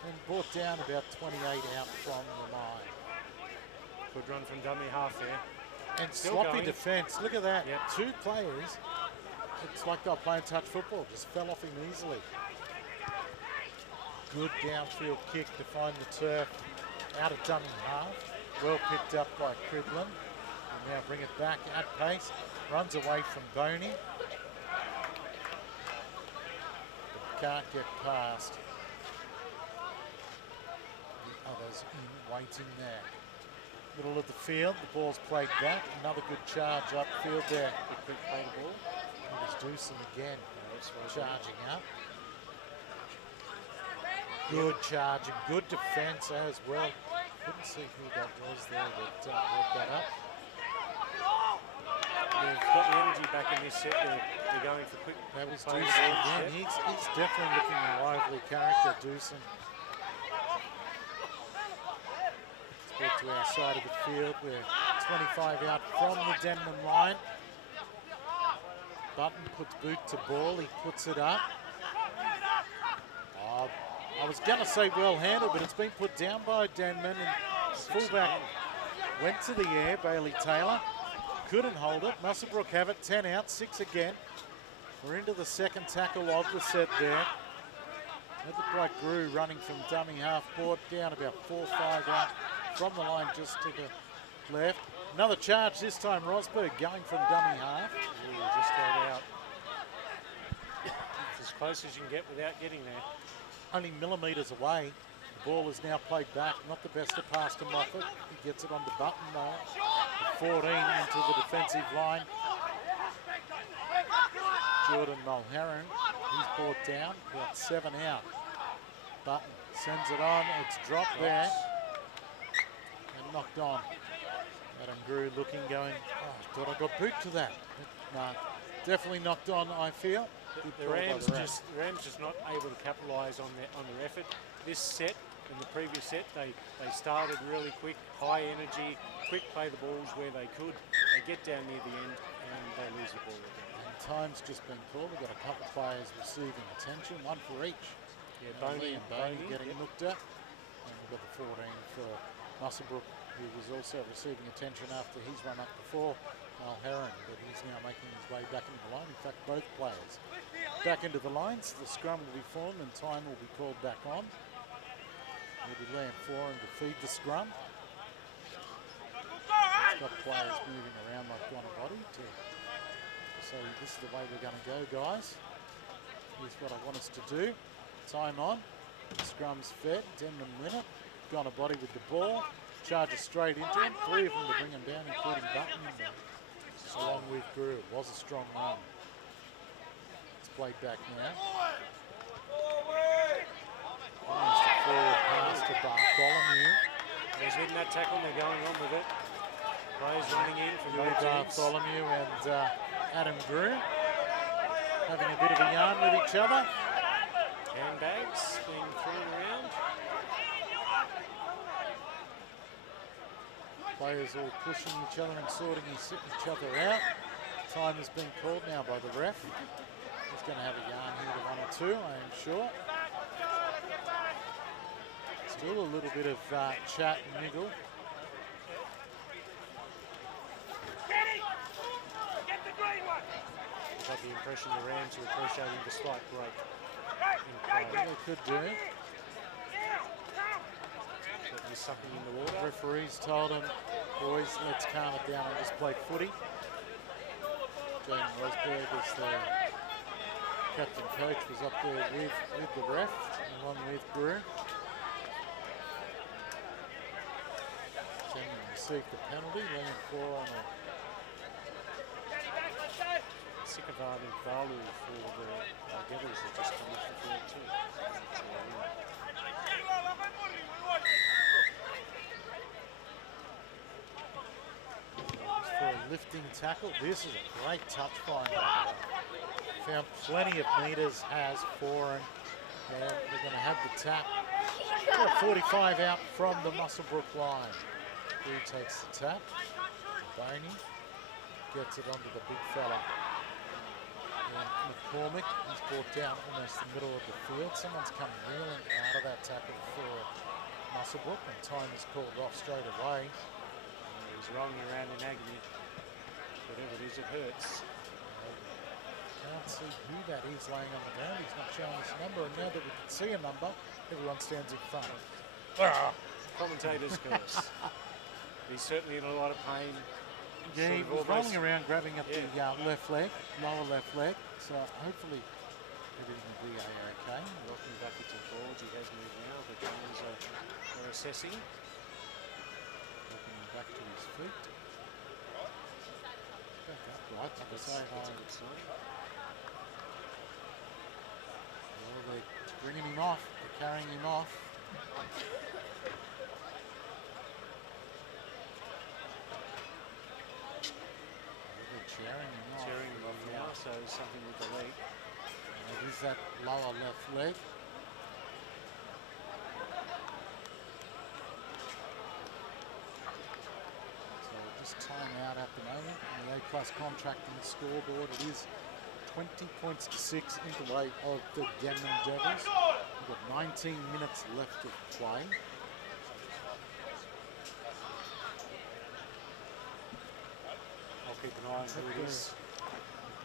and brought down about 28 out from the line. Good run from dummy half there. And Still sloppy going. defence, look at that. Yep. 2 players, it's like they're playing touch football, just fell off him easily. Good downfield kick to find the turf out of dummy half. Well picked up by Cridlin. And now bring it back at pace. Runs away from Boney. But can't get past the others in waiting there. Middle of the field, the ball's played back. Another good charge upfield there. Good quick play the ball. It was Doosan again, charging up. Good charge and good defence as well. Couldn't see who that was there that brought that up. They've got the energy back in this set. They're going for quick. That was plays. Doosan again. He's definitely looking a lively character, Doosan. It's brought to our side of the field. We're 25 out from the Denman line. Button puts boot to ball. He puts it up. I was going to say well handled, but it's been put down by Denman, and fullback went to the air. Bailey Taylor couldn't hold it. Muswellbrook have it, 10 out, 6 again. We're into the second tackle of the set there. That looked like Grew running from dummy half, brought down about 4 or 5 out from the line just to the left. Another charge this time, Rosberg going from dummy half. Ooh, just got out. It's as close as you can get without getting there. Only millimetres away. The ball is now played back. Not the best of pass to Moffat. He gets it onto Button though. 14 into the defensive line. Jordan Mulherron, he's brought down. Got 7 out. Button sends it on. It's dropped there and knocked on. Adam Grew looking, going, oh, thought I got boot to that. No, definitely knocked on, I feel. The Rams just not able to capitalise on their effort. This set and the previous set, they started really quick, high energy, quick play the balls where they could. They get down near the end and they lose the ball again. And time's just been called. We've got a couple of players receiving attention, one for each. Yeah, Boney and Boney getting looked at. And we've got the 14 for Muswellbrook, who was also receiving attention after his run up before Mulherron, but he's now making his way back into the line. In fact, both players back into the lines. The scrum will be formed and time will be called back on. Maybe Liam Foran to feed the scrum. It's got players moving around like Gonabody to say this is the way we're going to go, guys. Here's what I want us to do. Time on. Scrum's fed. Denman win it. Gonabody with the ball. Charges straight into him. 3 of them to bring him down, including Button. Along with Grew. It was a strong run. It's played back now. Almost a forward pass to Bartholomew. He's hitting that tackle and they're going on with it. Players running in from both teams. Bartholomew and Adam Grew having a bit of a yarn with each other. Handbags being thrown around. Players all pushing each other and sorting each other out. Time has been called now by the ref. He's going to have a yarn here to 1 or 2, I am sure. Still a little bit of chat and niggle. I've got the impression the Rams are appreciating the slight break in play. They could do. Certainly sucking in the water. Referees told him, boys, let's calm it down and just play footy. James Rosberg, as the captain coach, was up there with the ref, along with Grew. Denman received the penalty, laying 4 on a Sikavani Valu for the Devils has just come off the field too. For a lifting tackle. This is a great touch find. Found plenty of meters, has Foran. And they're going to have the tap. Got 45 out from the Muswellbrook line. Who takes the tap? Boney gets it onto the big fella. And McCormick, he's brought down almost the middle of the field. Someone's come reeling out of that tackle for Muswellbrook, and time is called off straight away. He was rolling around in agony. Whatever it is, it hurts. Can't see who that is laying on the ground. He's not showing us a number, and now that we can see a number, everyone stands in front. Commentator's curse. He's certainly in a lot of pain. Yeah, he was rolling around, grabbing at the left leg, lower left leg. So hopefully everything will be okay. Welcome back into the forwards. He has moved now. The Gunners are assessing. Welcoming him back to his feet. Back upright, like I say. That's a good sign. Well, they're bringing him off. They're carrying him off. Cheering him off now, so something with the leg. It is that lower left leg. So just time out at the moment on the A+ contracting scoreboard. It is 20 points to 6 in the way of the Denman Devils. got 19 minutes left of play. I'll keep an eye on who it is.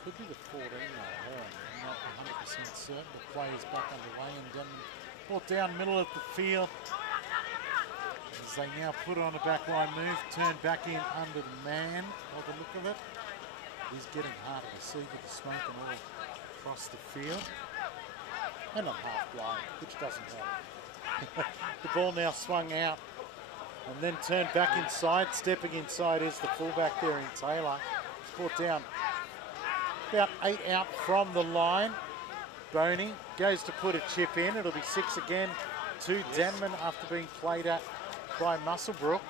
Could be the 14 though. I'm not 100% certain. The play is back underway and Denman brought down middle of the field. As they now put on a backline move, turn back in under the man. By the look of it, he's getting harder to see with the smoke and all across the field. And on half blind, which doesn't help. The ball now swung out and then turned back inside. Stepping inside is the fullback there in Taylor. It's brought down about 8 out from the line. Boney goes to put a chip in. It'll be 6 again to Denman after being played at by Muswellbrook.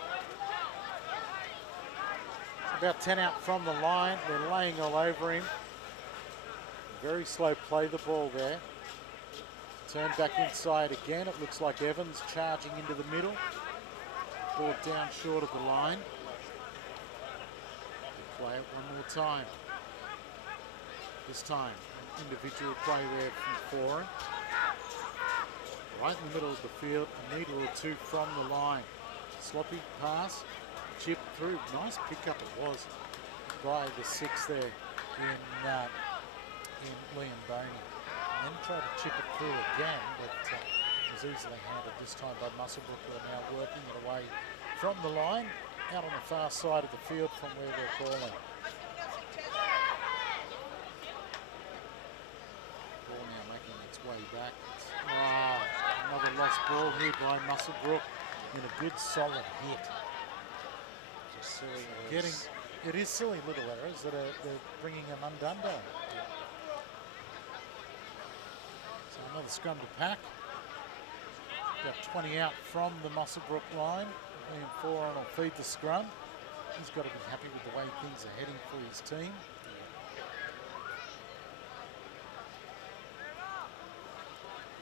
It's about 10 out from the line. They're laying all over him. Very slow play the ball there. Turn back inside again. It looks like Evans charging into the middle. Ball down short of the line. We'll play it one more time. This time, an individual play there from Foran. Right in the middle of the field, a metre or two from the line. Sloppy pass, chip through. Nice pickup it was by the 6 there in Liam Boney. And then tried to chip it through again, but was easily handled this time by Muswellbrook, who are now working it away from the line, out on the far side of the field from where they're calling. Ball now making its way back. Another lost ball here by Muswellbrook in a good solid hit. Just silly errors. It is silly little errors that they're bringing them undone. So another scrum to pack. About 20 out from the Muswellbrook line. Liam Foran will feed the scrum. He's got to be happy with the way things are heading for his team.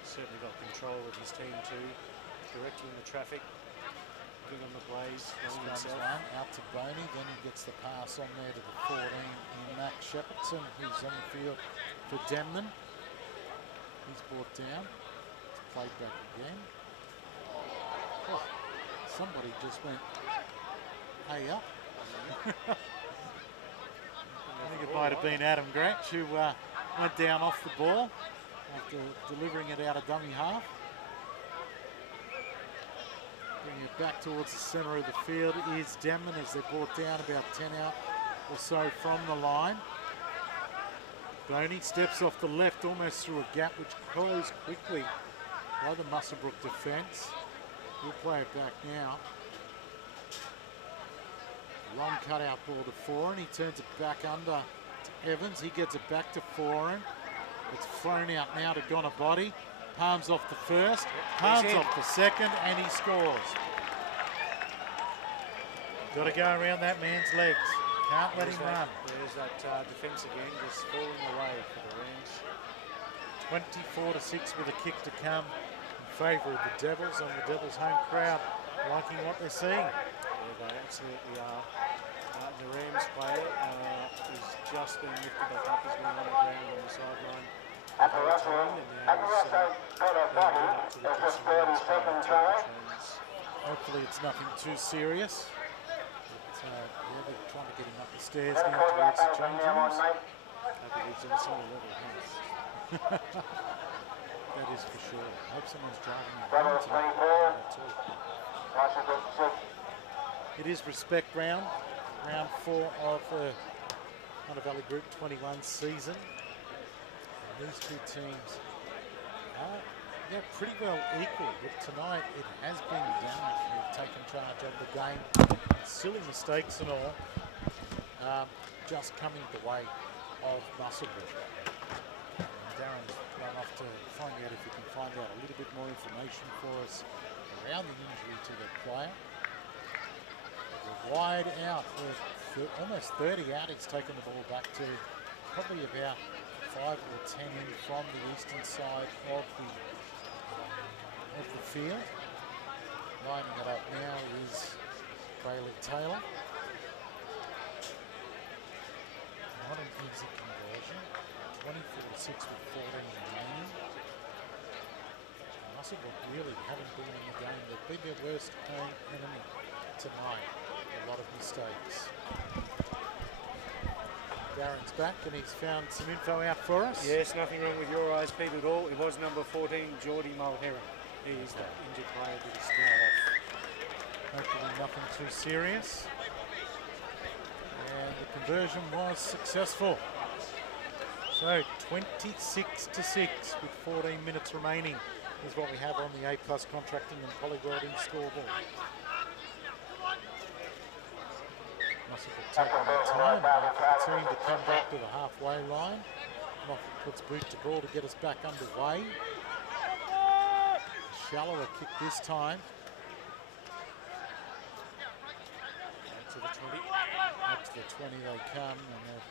Certainly got control of his team too, directing the traffic, putting on the blaze, running himself. Out to Boney, then he gets the pass on there to the 14 in Max Shepardson, who's on the field for Denman. He's brought down, it's played back again. Oh, somebody just went, hey up. I think it might have been Adam Gratch who went down off the ball after delivering it out of dummy half. Bringing it back towards the centre of the field is Denman as they're brought down about 10 out or so from the line. Boney steps off the left almost through a gap which closed quickly by the Muswellbrook defence. We'll play it back now. Long cut-out ball to Foran. He turns it back under to Evans. He gets it back to Foran. It's thrown out now to Gonabody. Palms off the first, palms off the second, and he scores. Got to go around that man's legs. Can't let him run. There's that defence again, just falling away for the Rams. 24-6 with a kick to come in favour of the Devils, and the Devils' home crowd liking what they're seeing. Yeah, they absolutely are. The Rams player is just being lifted back up. He's been on the ground on the sideline the whole time, and now he's going up to the dressing room to take the trains. Hopefully it's nothing too serious. But, yeah, they're trying to get him up the stairs now towards the change rooms. I think he's on a similar level house. That is for sure. I hope someone's driving him around today. It is respect round 4 of the Hunter Valley Group 21 season. And these two teams are pretty well equal, but tonight it has been Denman who've taken charge of the game. Silly mistakes and all, just coming the way of Muswellbrook. Darren's run off to find out if he can find out a little bit more information for us around the injury to the player. Wide out with almost 30 out. He's taken the ball back to probably about 5 or 10 in from the eastern side of the field. Lining it up now is Bailey Taylor. Not an easy conversion. 24-6 with 14 remaining. Muswellbrook really haven't been in the game. They've been their worst enemy tonight. A lot of mistakes. Darren's back and he's found some info out for us. Yes, nothing wrong with your eyes, Pete, at all. It was number 14, Geordie Mulherron. He is the injured player that is now off. Hopefully nothing too serious. And the conversion was successful. So 26-6 with 14 minutes remaining is what we have on the A+ Contracting and Polywelding scoreboard. Muswellbrook taking their time for the team to come back to the halfway line. Moffat puts boot to ball to get us back underway. A shallower kick this time. To the 20. Up to the 20 they come, and that,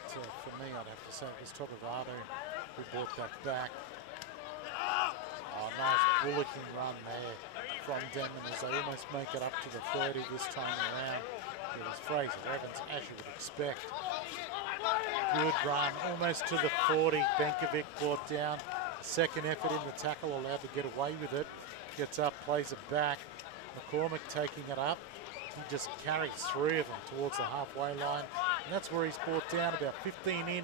for me, I'd have to say it was Topavado who brought that back. Oh, nice bullocking run there from Denman as they almost make it up to the 30 this time around. It was Fraser Evans, as you would expect. Good run, almost to the 40. Benkovic brought down. Second effort in the tackle, allowed to get away with it. Gets up, plays it back. McCormick taking it up. He just carries three of them towards the halfway line. And that's where he's brought down, about 15 in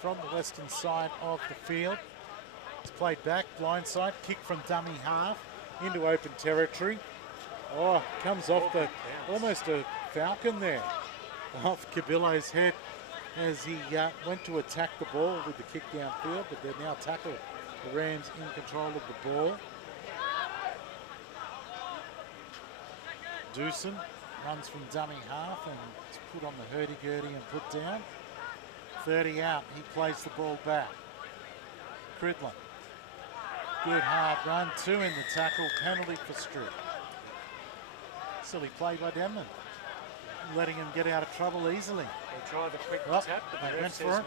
from the western side of the field. It's played back, blindside, kick from dummy half into open territory. Oh, comes off the, almost a falcon there, off Cabillo's head as he went to attack the ball with the kick downfield, but they're now tackled. The Rams in control of the ball. Doosan runs from dummy half and it's put on the hurdy-gurdy and put down. 30 out, he plays the ball back. Cridlin. Good hard run, 2 in the tackle, penalty for Stroop. Silly play by Denman, letting him get out of trouble easily. They tried the quick tap, but the ref says no.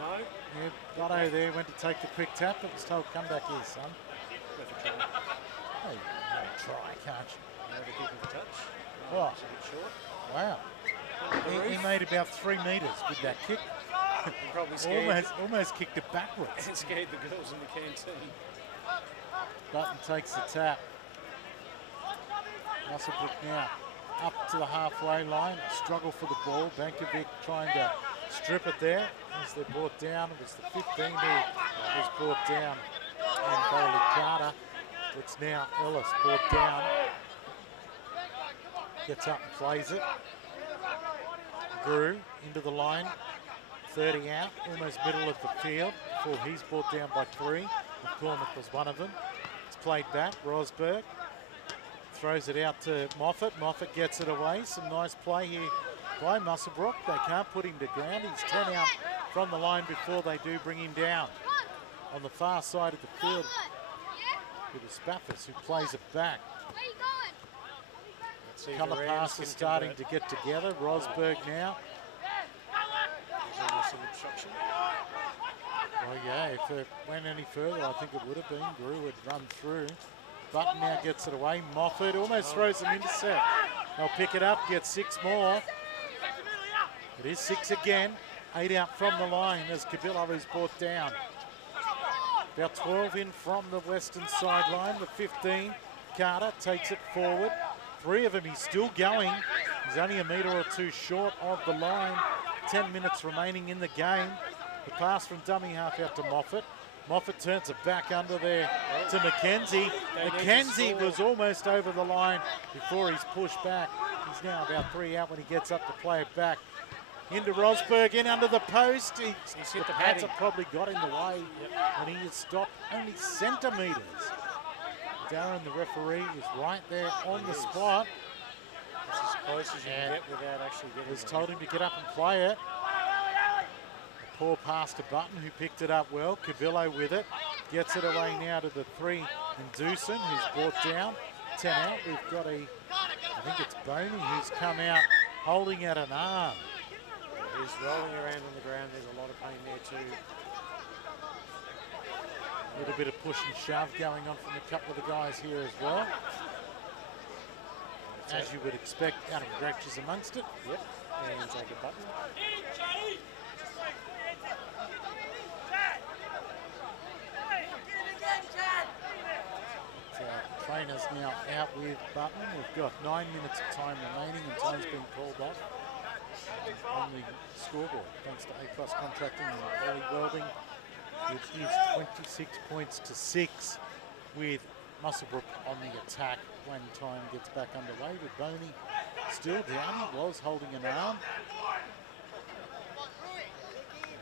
Yeah, Dotto there went to take the quick tap, but was told, come back here, son. Hey, you can try, can't you? Never give him a touch. Oh, It's a bit short. wow. He made about 3 metres with that kick. He probably scared, almost kicked it backwards. and scared the girls in the canteen. Button takes the tap. Muswellbrook now up to the halfway line. Struggle for the ball. Benkovic trying to strip it there as they're brought down. It was the 15 who was brought down. And Bailey Carter. It's now Ellis brought down. Gets up and plays it. Grew into the line. 30 out, almost middle of the field before he's brought down by 3. McCormick was one of them. It's played back. Rosberg throws it out to Moffat. Moffat gets it away. Some nice play here by Muswellbrook. They can't put him to ground. He's 10 out from the line before they do bring him down. On the far side of the field, it was Spaffis who plays it back. Colour passes starting to get together. Rosberg now. Some obstruction. Well, yeah, if it went any further, I think it would have been. Grew would run through. Button now gets it away. Moffat almost throws an intercept. They'll pick it up, get 6 more. It is 6 again. 8 out from the line as Cabillo is brought down. About 12 in from the western sideline. The 15, Carter takes it forward. 3 of them, he's still going. He's only a metre or 2 short of the line. 10 minutes remaining in the game. The pass from dummy half out to Moffat. Moffat turns it back under there to McKenzie. McKenzie was almost over the line before he's pushed back. He's now about 3 out when he gets up to play it back. Into Rosberg, in under the post. He's hit the pads padding. have probably got in the way, and he has stopped only centimetres. Darren, the referee, is right there on the spot. It's as close as you can get without actually getting Has it. told him to get up and play it. A poor pass to Button, who picked it up well. Cabillo with it. Gets it away now to the 3 and Doosan, who's brought down. 10 out. We've got I think it's Boney, who's come out holding at an arm. He's rolling around on the ground. There's a lot of pain there too. A little bit of push and shove going on from a couple of the guys here as well. As you would expect, Adam Gretsch is amongst it. Yep. And take a Button. Trainers now out with Button. We've got 9 minutes of time remaining and time's been called off on the scoreboard thanks to A-Plus Contracting and Early Welding. It is 26 points to 6 with Muswellbrook on the attack when time gets back underway with Boney still down. He was holding an arm.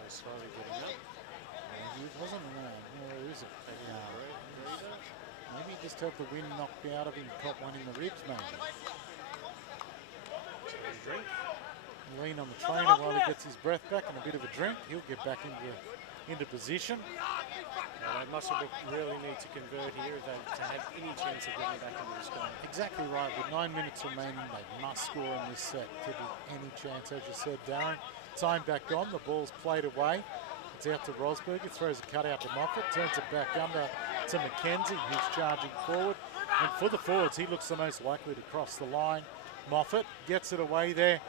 Slowly getting up. He wasn't where is it? Maybe he just had the wind knocked out of him, caught one in the ribs maybe. Lean on the trainer while he gets his breath back and a bit of a drink. He'll get back into position. Muswellbrook really need to convert here to have any chance of getting back into this game. Exactly right. With 9 minutes remaining, they must score in this set to be any chance. As you said, Darren, time back on. The ball's played away. It's out to Rosberg. He throws a cut out to Moffat. Turns it back under to McKenzie, who's charging forward. And for the forwards, he looks the most likely to cross the line. Moffat gets it away there.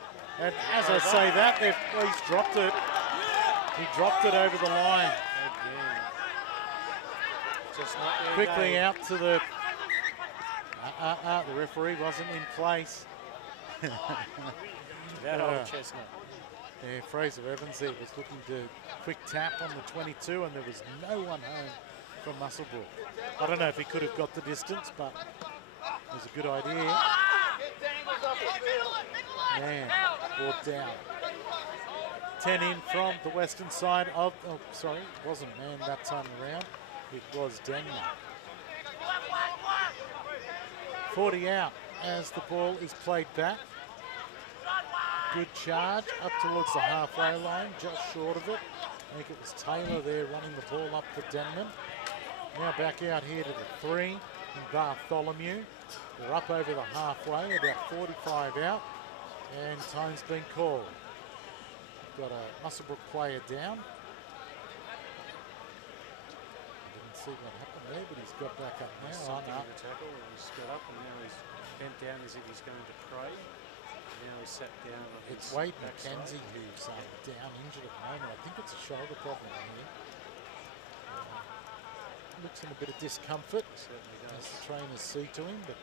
And as I say that, he's dropped it. He dropped it over the line. Again. Just not there Quickly again. out to the... the referee wasn't in place. That old chestnut. Yeah, Fraser Evans there was looking to quick tap on the 22 and there was no one home from Muswellbrook. I don't know if he could have got the distance, but it was a good idea. Man, brought down. 10 in from the western side of, oh sorry, it wasn't man that time around. It was Denman. 40 out as the ball is played back. Good charge up towards the halfway line, just short of it. I think it was Taylor there running the ball up for Denman. Now back out here to the 3 in Bartholomew. They're up over the halfway, about 45 out, and time's been called. We've got a Muswellbrook player down. Didn't see what happened there, but he's got back up now. Something in the tackle, he's got up and now he's bent down as if he's going to pray. Now he's sat down. It's Wade McKenzie who's down injured at the moment. I think it's a shoulder problem here. Looks in a bit of discomfort as the trainers see to him, but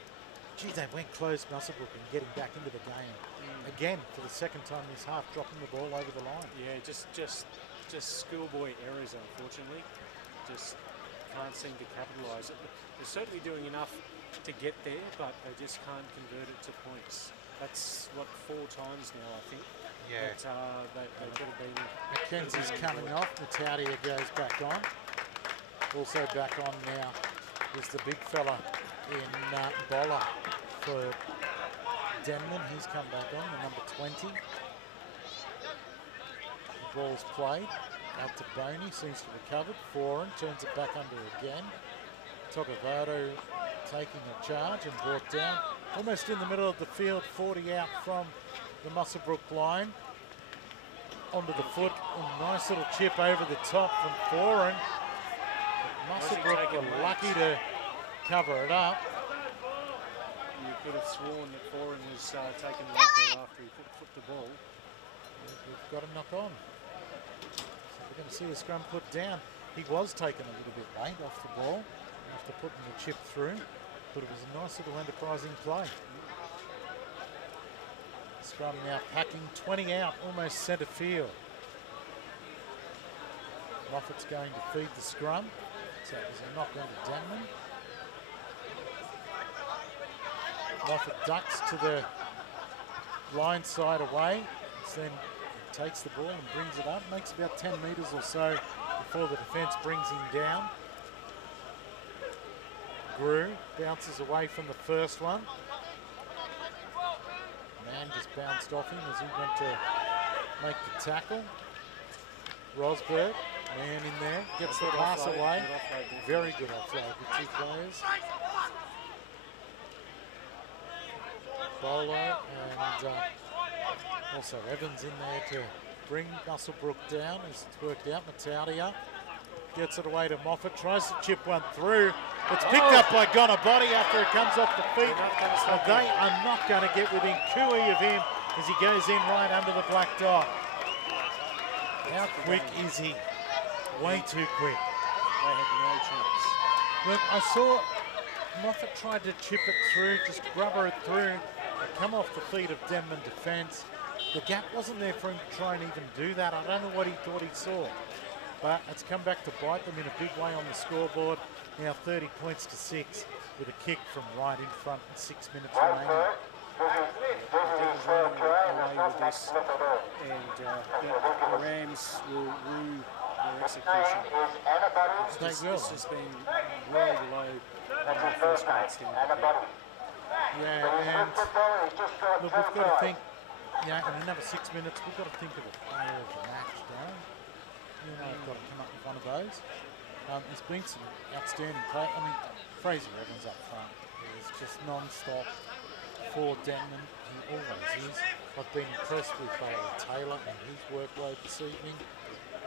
gee, they went close, Muswellbrook, and getting back into the game. Again, for the second time this half, dropping the ball over the line. Yeah, just schoolboy errors, unfortunately. Just can't seem to capitalise it. They're certainly doing enough to get there, but they just can't convert it to points. That's what 4 times now, I think. Yeah. But they could have been. McKenzie's coming off. Mataudia goes back on. Also back on now is the big fella in Boller for Denman. He's come back on, the number 20. The ball's played out to Boney, seems to have recovered. Foran turns it back under again. Togavado taking a charge and brought down. Almost in the middle of the field, 40 out from the Muswellbrook line. Onto the foot, a nice little chip over the top from Foran. Muswellbrook were lucky to cover it up. You could have sworn that Foran was taken the knock there after he flipped the ball. We've got a knock on. So we're going to see a scrum put down. He was taken a little bit late off the ball after putting the chip through, but it was a nice little enterprising play. Scrum now packing 20 out, almost centre field. Moffat's going to feed the scrum. So there's a knock on to Denman. Moffat ducks to the line side away. Then takes the ball and brings it up. Makes about 10 metres or so before the defence brings him down. Grew bounces away from the first one. Man just bounced off him as he went to make the tackle. Rosberg, man in there, gets the pass away. Very good offload with 2 players. Bolo and also Evans in there to bring Muswellbrook down as it's worked out. Mataudia gets it away to Moffat, tries to chip one through. It's picked up by Gonabody after it comes off the feet. And they are not going to get within cooey of him as he goes in right under the black dot. How quick is he? Way too quick. They had no chance. Look, I saw Moffat tried to chip it through, just rubber it through, and come off the feet of Denman defence. The gap wasn't there for him to try and even do that. I don't know what he thought he saw. But it's come back to bite them in a big way on the scoreboard. Now 30 points to 6 with a kick from right in front and 6 minutes remaining. Devils running away with this, and the Rams will rue their execution. This has been well below first grade standard. Yeah, and look, we've got to think, in another 6 minutes, we've got to think of a player of the match, Darren. You know, I've got to come up with one of those. There's been some outstanding play. I mean, Fraser Evans up front is just non-stop for Denman. He always is. I've been impressed with Taylor and his workload this evening.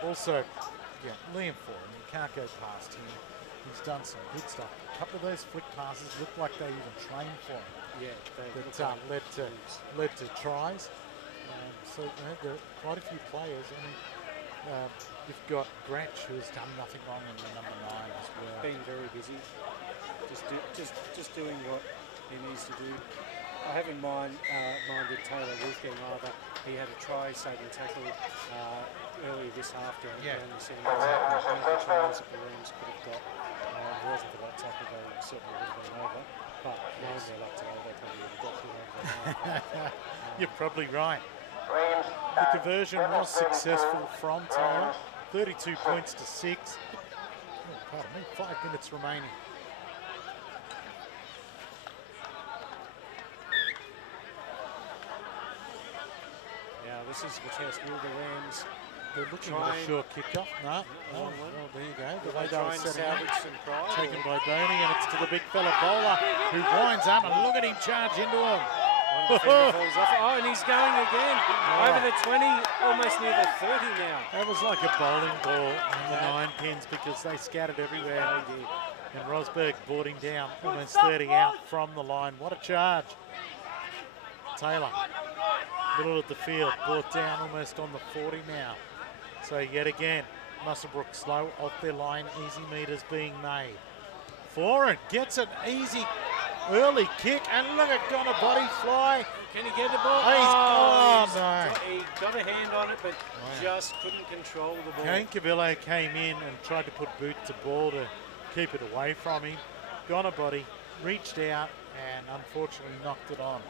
Also, Liam Foran, you can't go past him. He's done some good stuff. A couple of those flick passes look like they even trained for him. Yeah, that led to tries. So there are quite a few players. I mean, you've got Gratch, who's done nothing wrong in the number 9 as well. Been very busy, just doing what he needs to do. I have in minded Taylor Wolfgang either. He had a try-saving tackle earlier this half down the centre. One of the tries that the Rams could have got. If it wasn't for that tackle, they certainly would have been over. But knowing their luck today, they probably would have got through over. You're probably right. The diversion was successful from Taylor. 32 points to 6. Oh, pardon me, 5 minutes remaining. Now this is the test. Will the Rams They're looking at a sure kick-off? No. Well, there you go. The way they were setting up. Taken by Boney, and it's to the big fella bowler who winds up, and look at him charge into him. One finger falls off. Oh, and he's going again. Over the 20, almost near the 30 now. That was like a bowling ball in the 9 pins because they scattered everywhere. And Rosberg brought him down, almost 30 out from the line. What a charge. Taylor, middle of the field, brought down almost on the 40 now. So yet again, Muswellbrook slow off their line, easy meters being made. Foran gets an easy early kick, and look at Connor body fly. Can he get the ball? Oh, no. He got a hand on it, but just couldn't control the ball. Kane Cavillo came in and tried to put boot to ball to keep it away from him. Gonabody reached out and unfortunately knocked it on.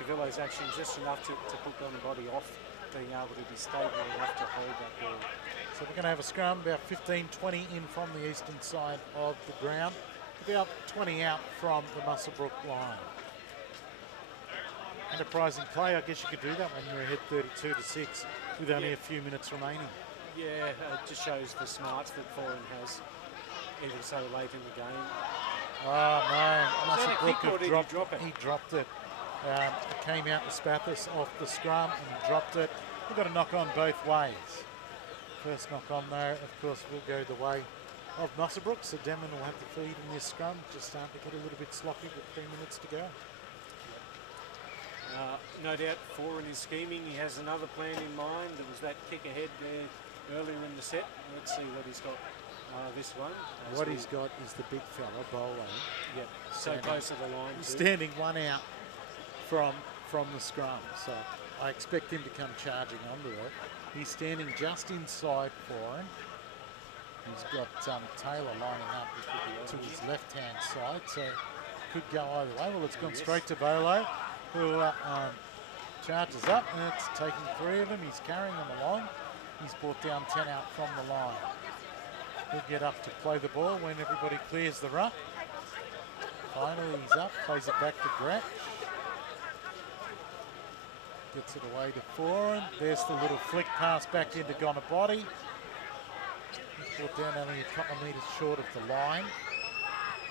Cavillo's action just enough to put Gonabody off being able to be stable enough to hold that ball. So we're going to have a scrum about 15-20 in from the eastern side of the ground, about 20 out from the Muswellbrook line. Enterprising play, I guess you could do that when you're ahead 32 to 6 with only a few minutes remaining. Yeah, it just shows the smarts that Foran has, even so late in the game. Oh no, Muswellbrook he dropped it. It came out to Spathis off the scrum and he dropped it. We've got to knock on both ways. First knock on though, of course, will go the way of Muswellbrook, so Denman will have to feed in this scrum. Just starting to get a little bit sloppy with 3 minutes to go. No doubt Foran is scheming. He has another plan in mind. There was that kick ahead there earlier in the set. Let's see what he's got this one. What he's got is the big fella, Bolo. Yep, so close to the line. Standing one out from the scrum, so I expect him to come charging onto it. He's standing just inside for him. He's got Taylor lining up to his left-hand side, so could go either way. Well, it's gone straight to Bolo, who charges up, and it's taking 3 of them. He's carrying them along. He's brought down 10 out from the line. He'll get up to play the ball when everybody clears the ruck. Finally, he's up, plays it back to Gratch. Gets it away to Foran. There's the little flick pass back into Gonabody. He's brought down only a couple of metres short of the line.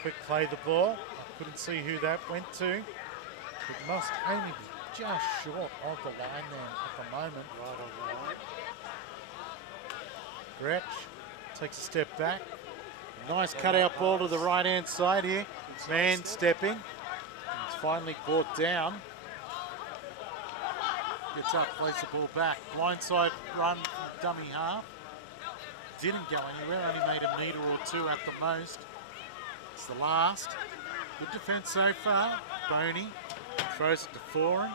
Quick play the ball. I couldn't see who that went to. It must only be just short of the line then at the moment. Right on the line. Gratch takes a step back. Nice cut-out ball to the right-hand side here. Man stepping. It's finally brought down. Gets up, plays the ball back. Blindside run from dummy half. Didn't go anywhere, only made a metre or 2 at the most. It's the last. Good defence so far. Boney throws it to Foran.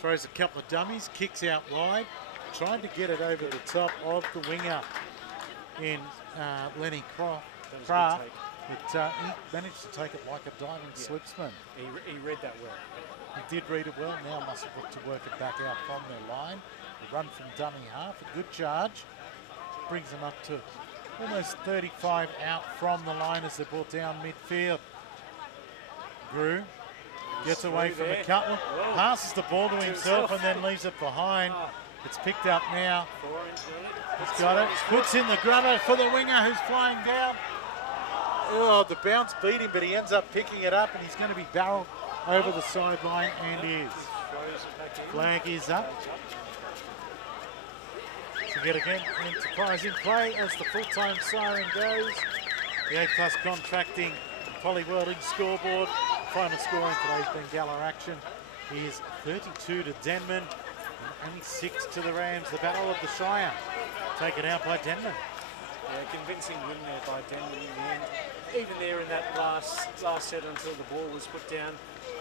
Throws a couple of dummies. Kicks out wide. Trying to get it over the top of the winger in Lenny Croft. But he managed to take it like a diving slipsman. He read that well. He did read it well. Now Muswellbrook to work it back out from their line. The run from dummy half. A good charge. Brings them up to almost 35 out from the line as they're brought down midfield. Grew gets away from a couple. Passes the ball to himself and then leaves it behind. It's picked up now. He's got it. Puts in the grubber for the winger who's flying down. Oh, the bounce beat him, but he ends up picking it up and he's going to be barreled over the sideline and is. Flag is up. So yet again, Enterprise in play as the full-time siren goes. The A+ Contracting Poly Welding scoreboard. Final score in today's Bengala action is 32 to Denman and only 6 to the Rams. The Battle of the Shire taken out by Denman. Yeah, convincing win there by Denman in the end. Even there in that last set until the ball was put down,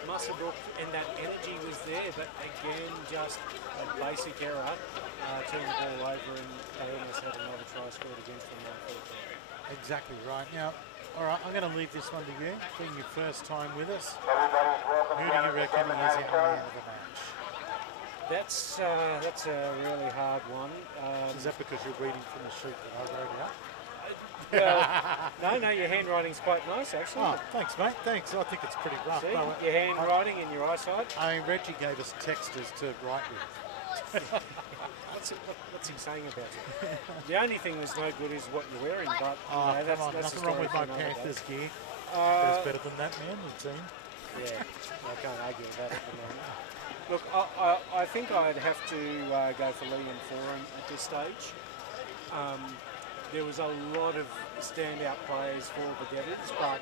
Muswellbrook and that energy was there, but again, just a basic error turned the ball over and they almost had another try scored against them. Exactly right. Now, all right, I'm going to leave this one to you, being your first time with us. Who do you reckon is in the end of the match? That's a really hard one. Is that because you're reading from the sheet that I wrote out? Well, no, your handwriting's quite nice, actually. Oh, thanks, mate. Thanks. I think it's pretty rough. See, your handwriting and your eyesight. I mean, Reggie gave us texters to write with. What's he saying about it? The only thing that's no good is what you're wearing, but that's nothing wrong with my Panthers gear. There's better than that, man, the team. Yeah, I can't argue with that at the moment. Look, I think I'd have to go for Liam Foran at this stage. There was a lot of standout players for the Devils, but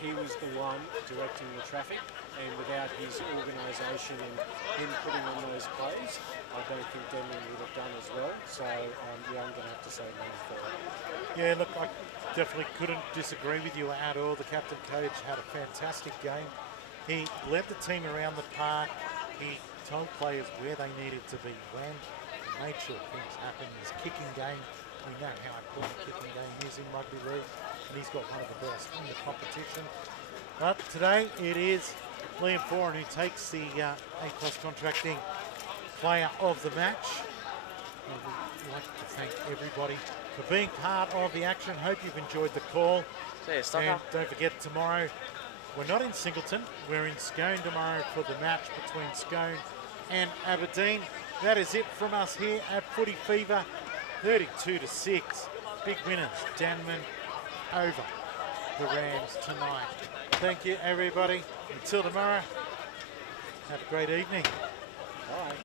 he was the one directing the traffic, and without his organisation and him putting on those plays, I don't think Denman would have done as well. So, I'm going to have to say no for it. Yeah, look, I definitely couldn't disagree with you at all. The captain coach had a fantastic game. He led the team around the park. He told players where they needed to be when. He made sure things happened. His kicking game, we know how important kicking game is in rugby league, and he's got one of the best in the competition. But today it is Liam Foran who takes the A+ Contracting Player of the Match. And we'd like to thank everybody for being part of the action. Hope you've enjoyed the call. And don't forget, tomorrow we're not in Singleton, we're in Scone tomorrow for the match between Scone and Aberdeen. That is it from us here at Footy Fever. 32 to 6. Big winners, Denman over the Rams tonight. Thank you, everybody. Until tomorrow, have a great evening.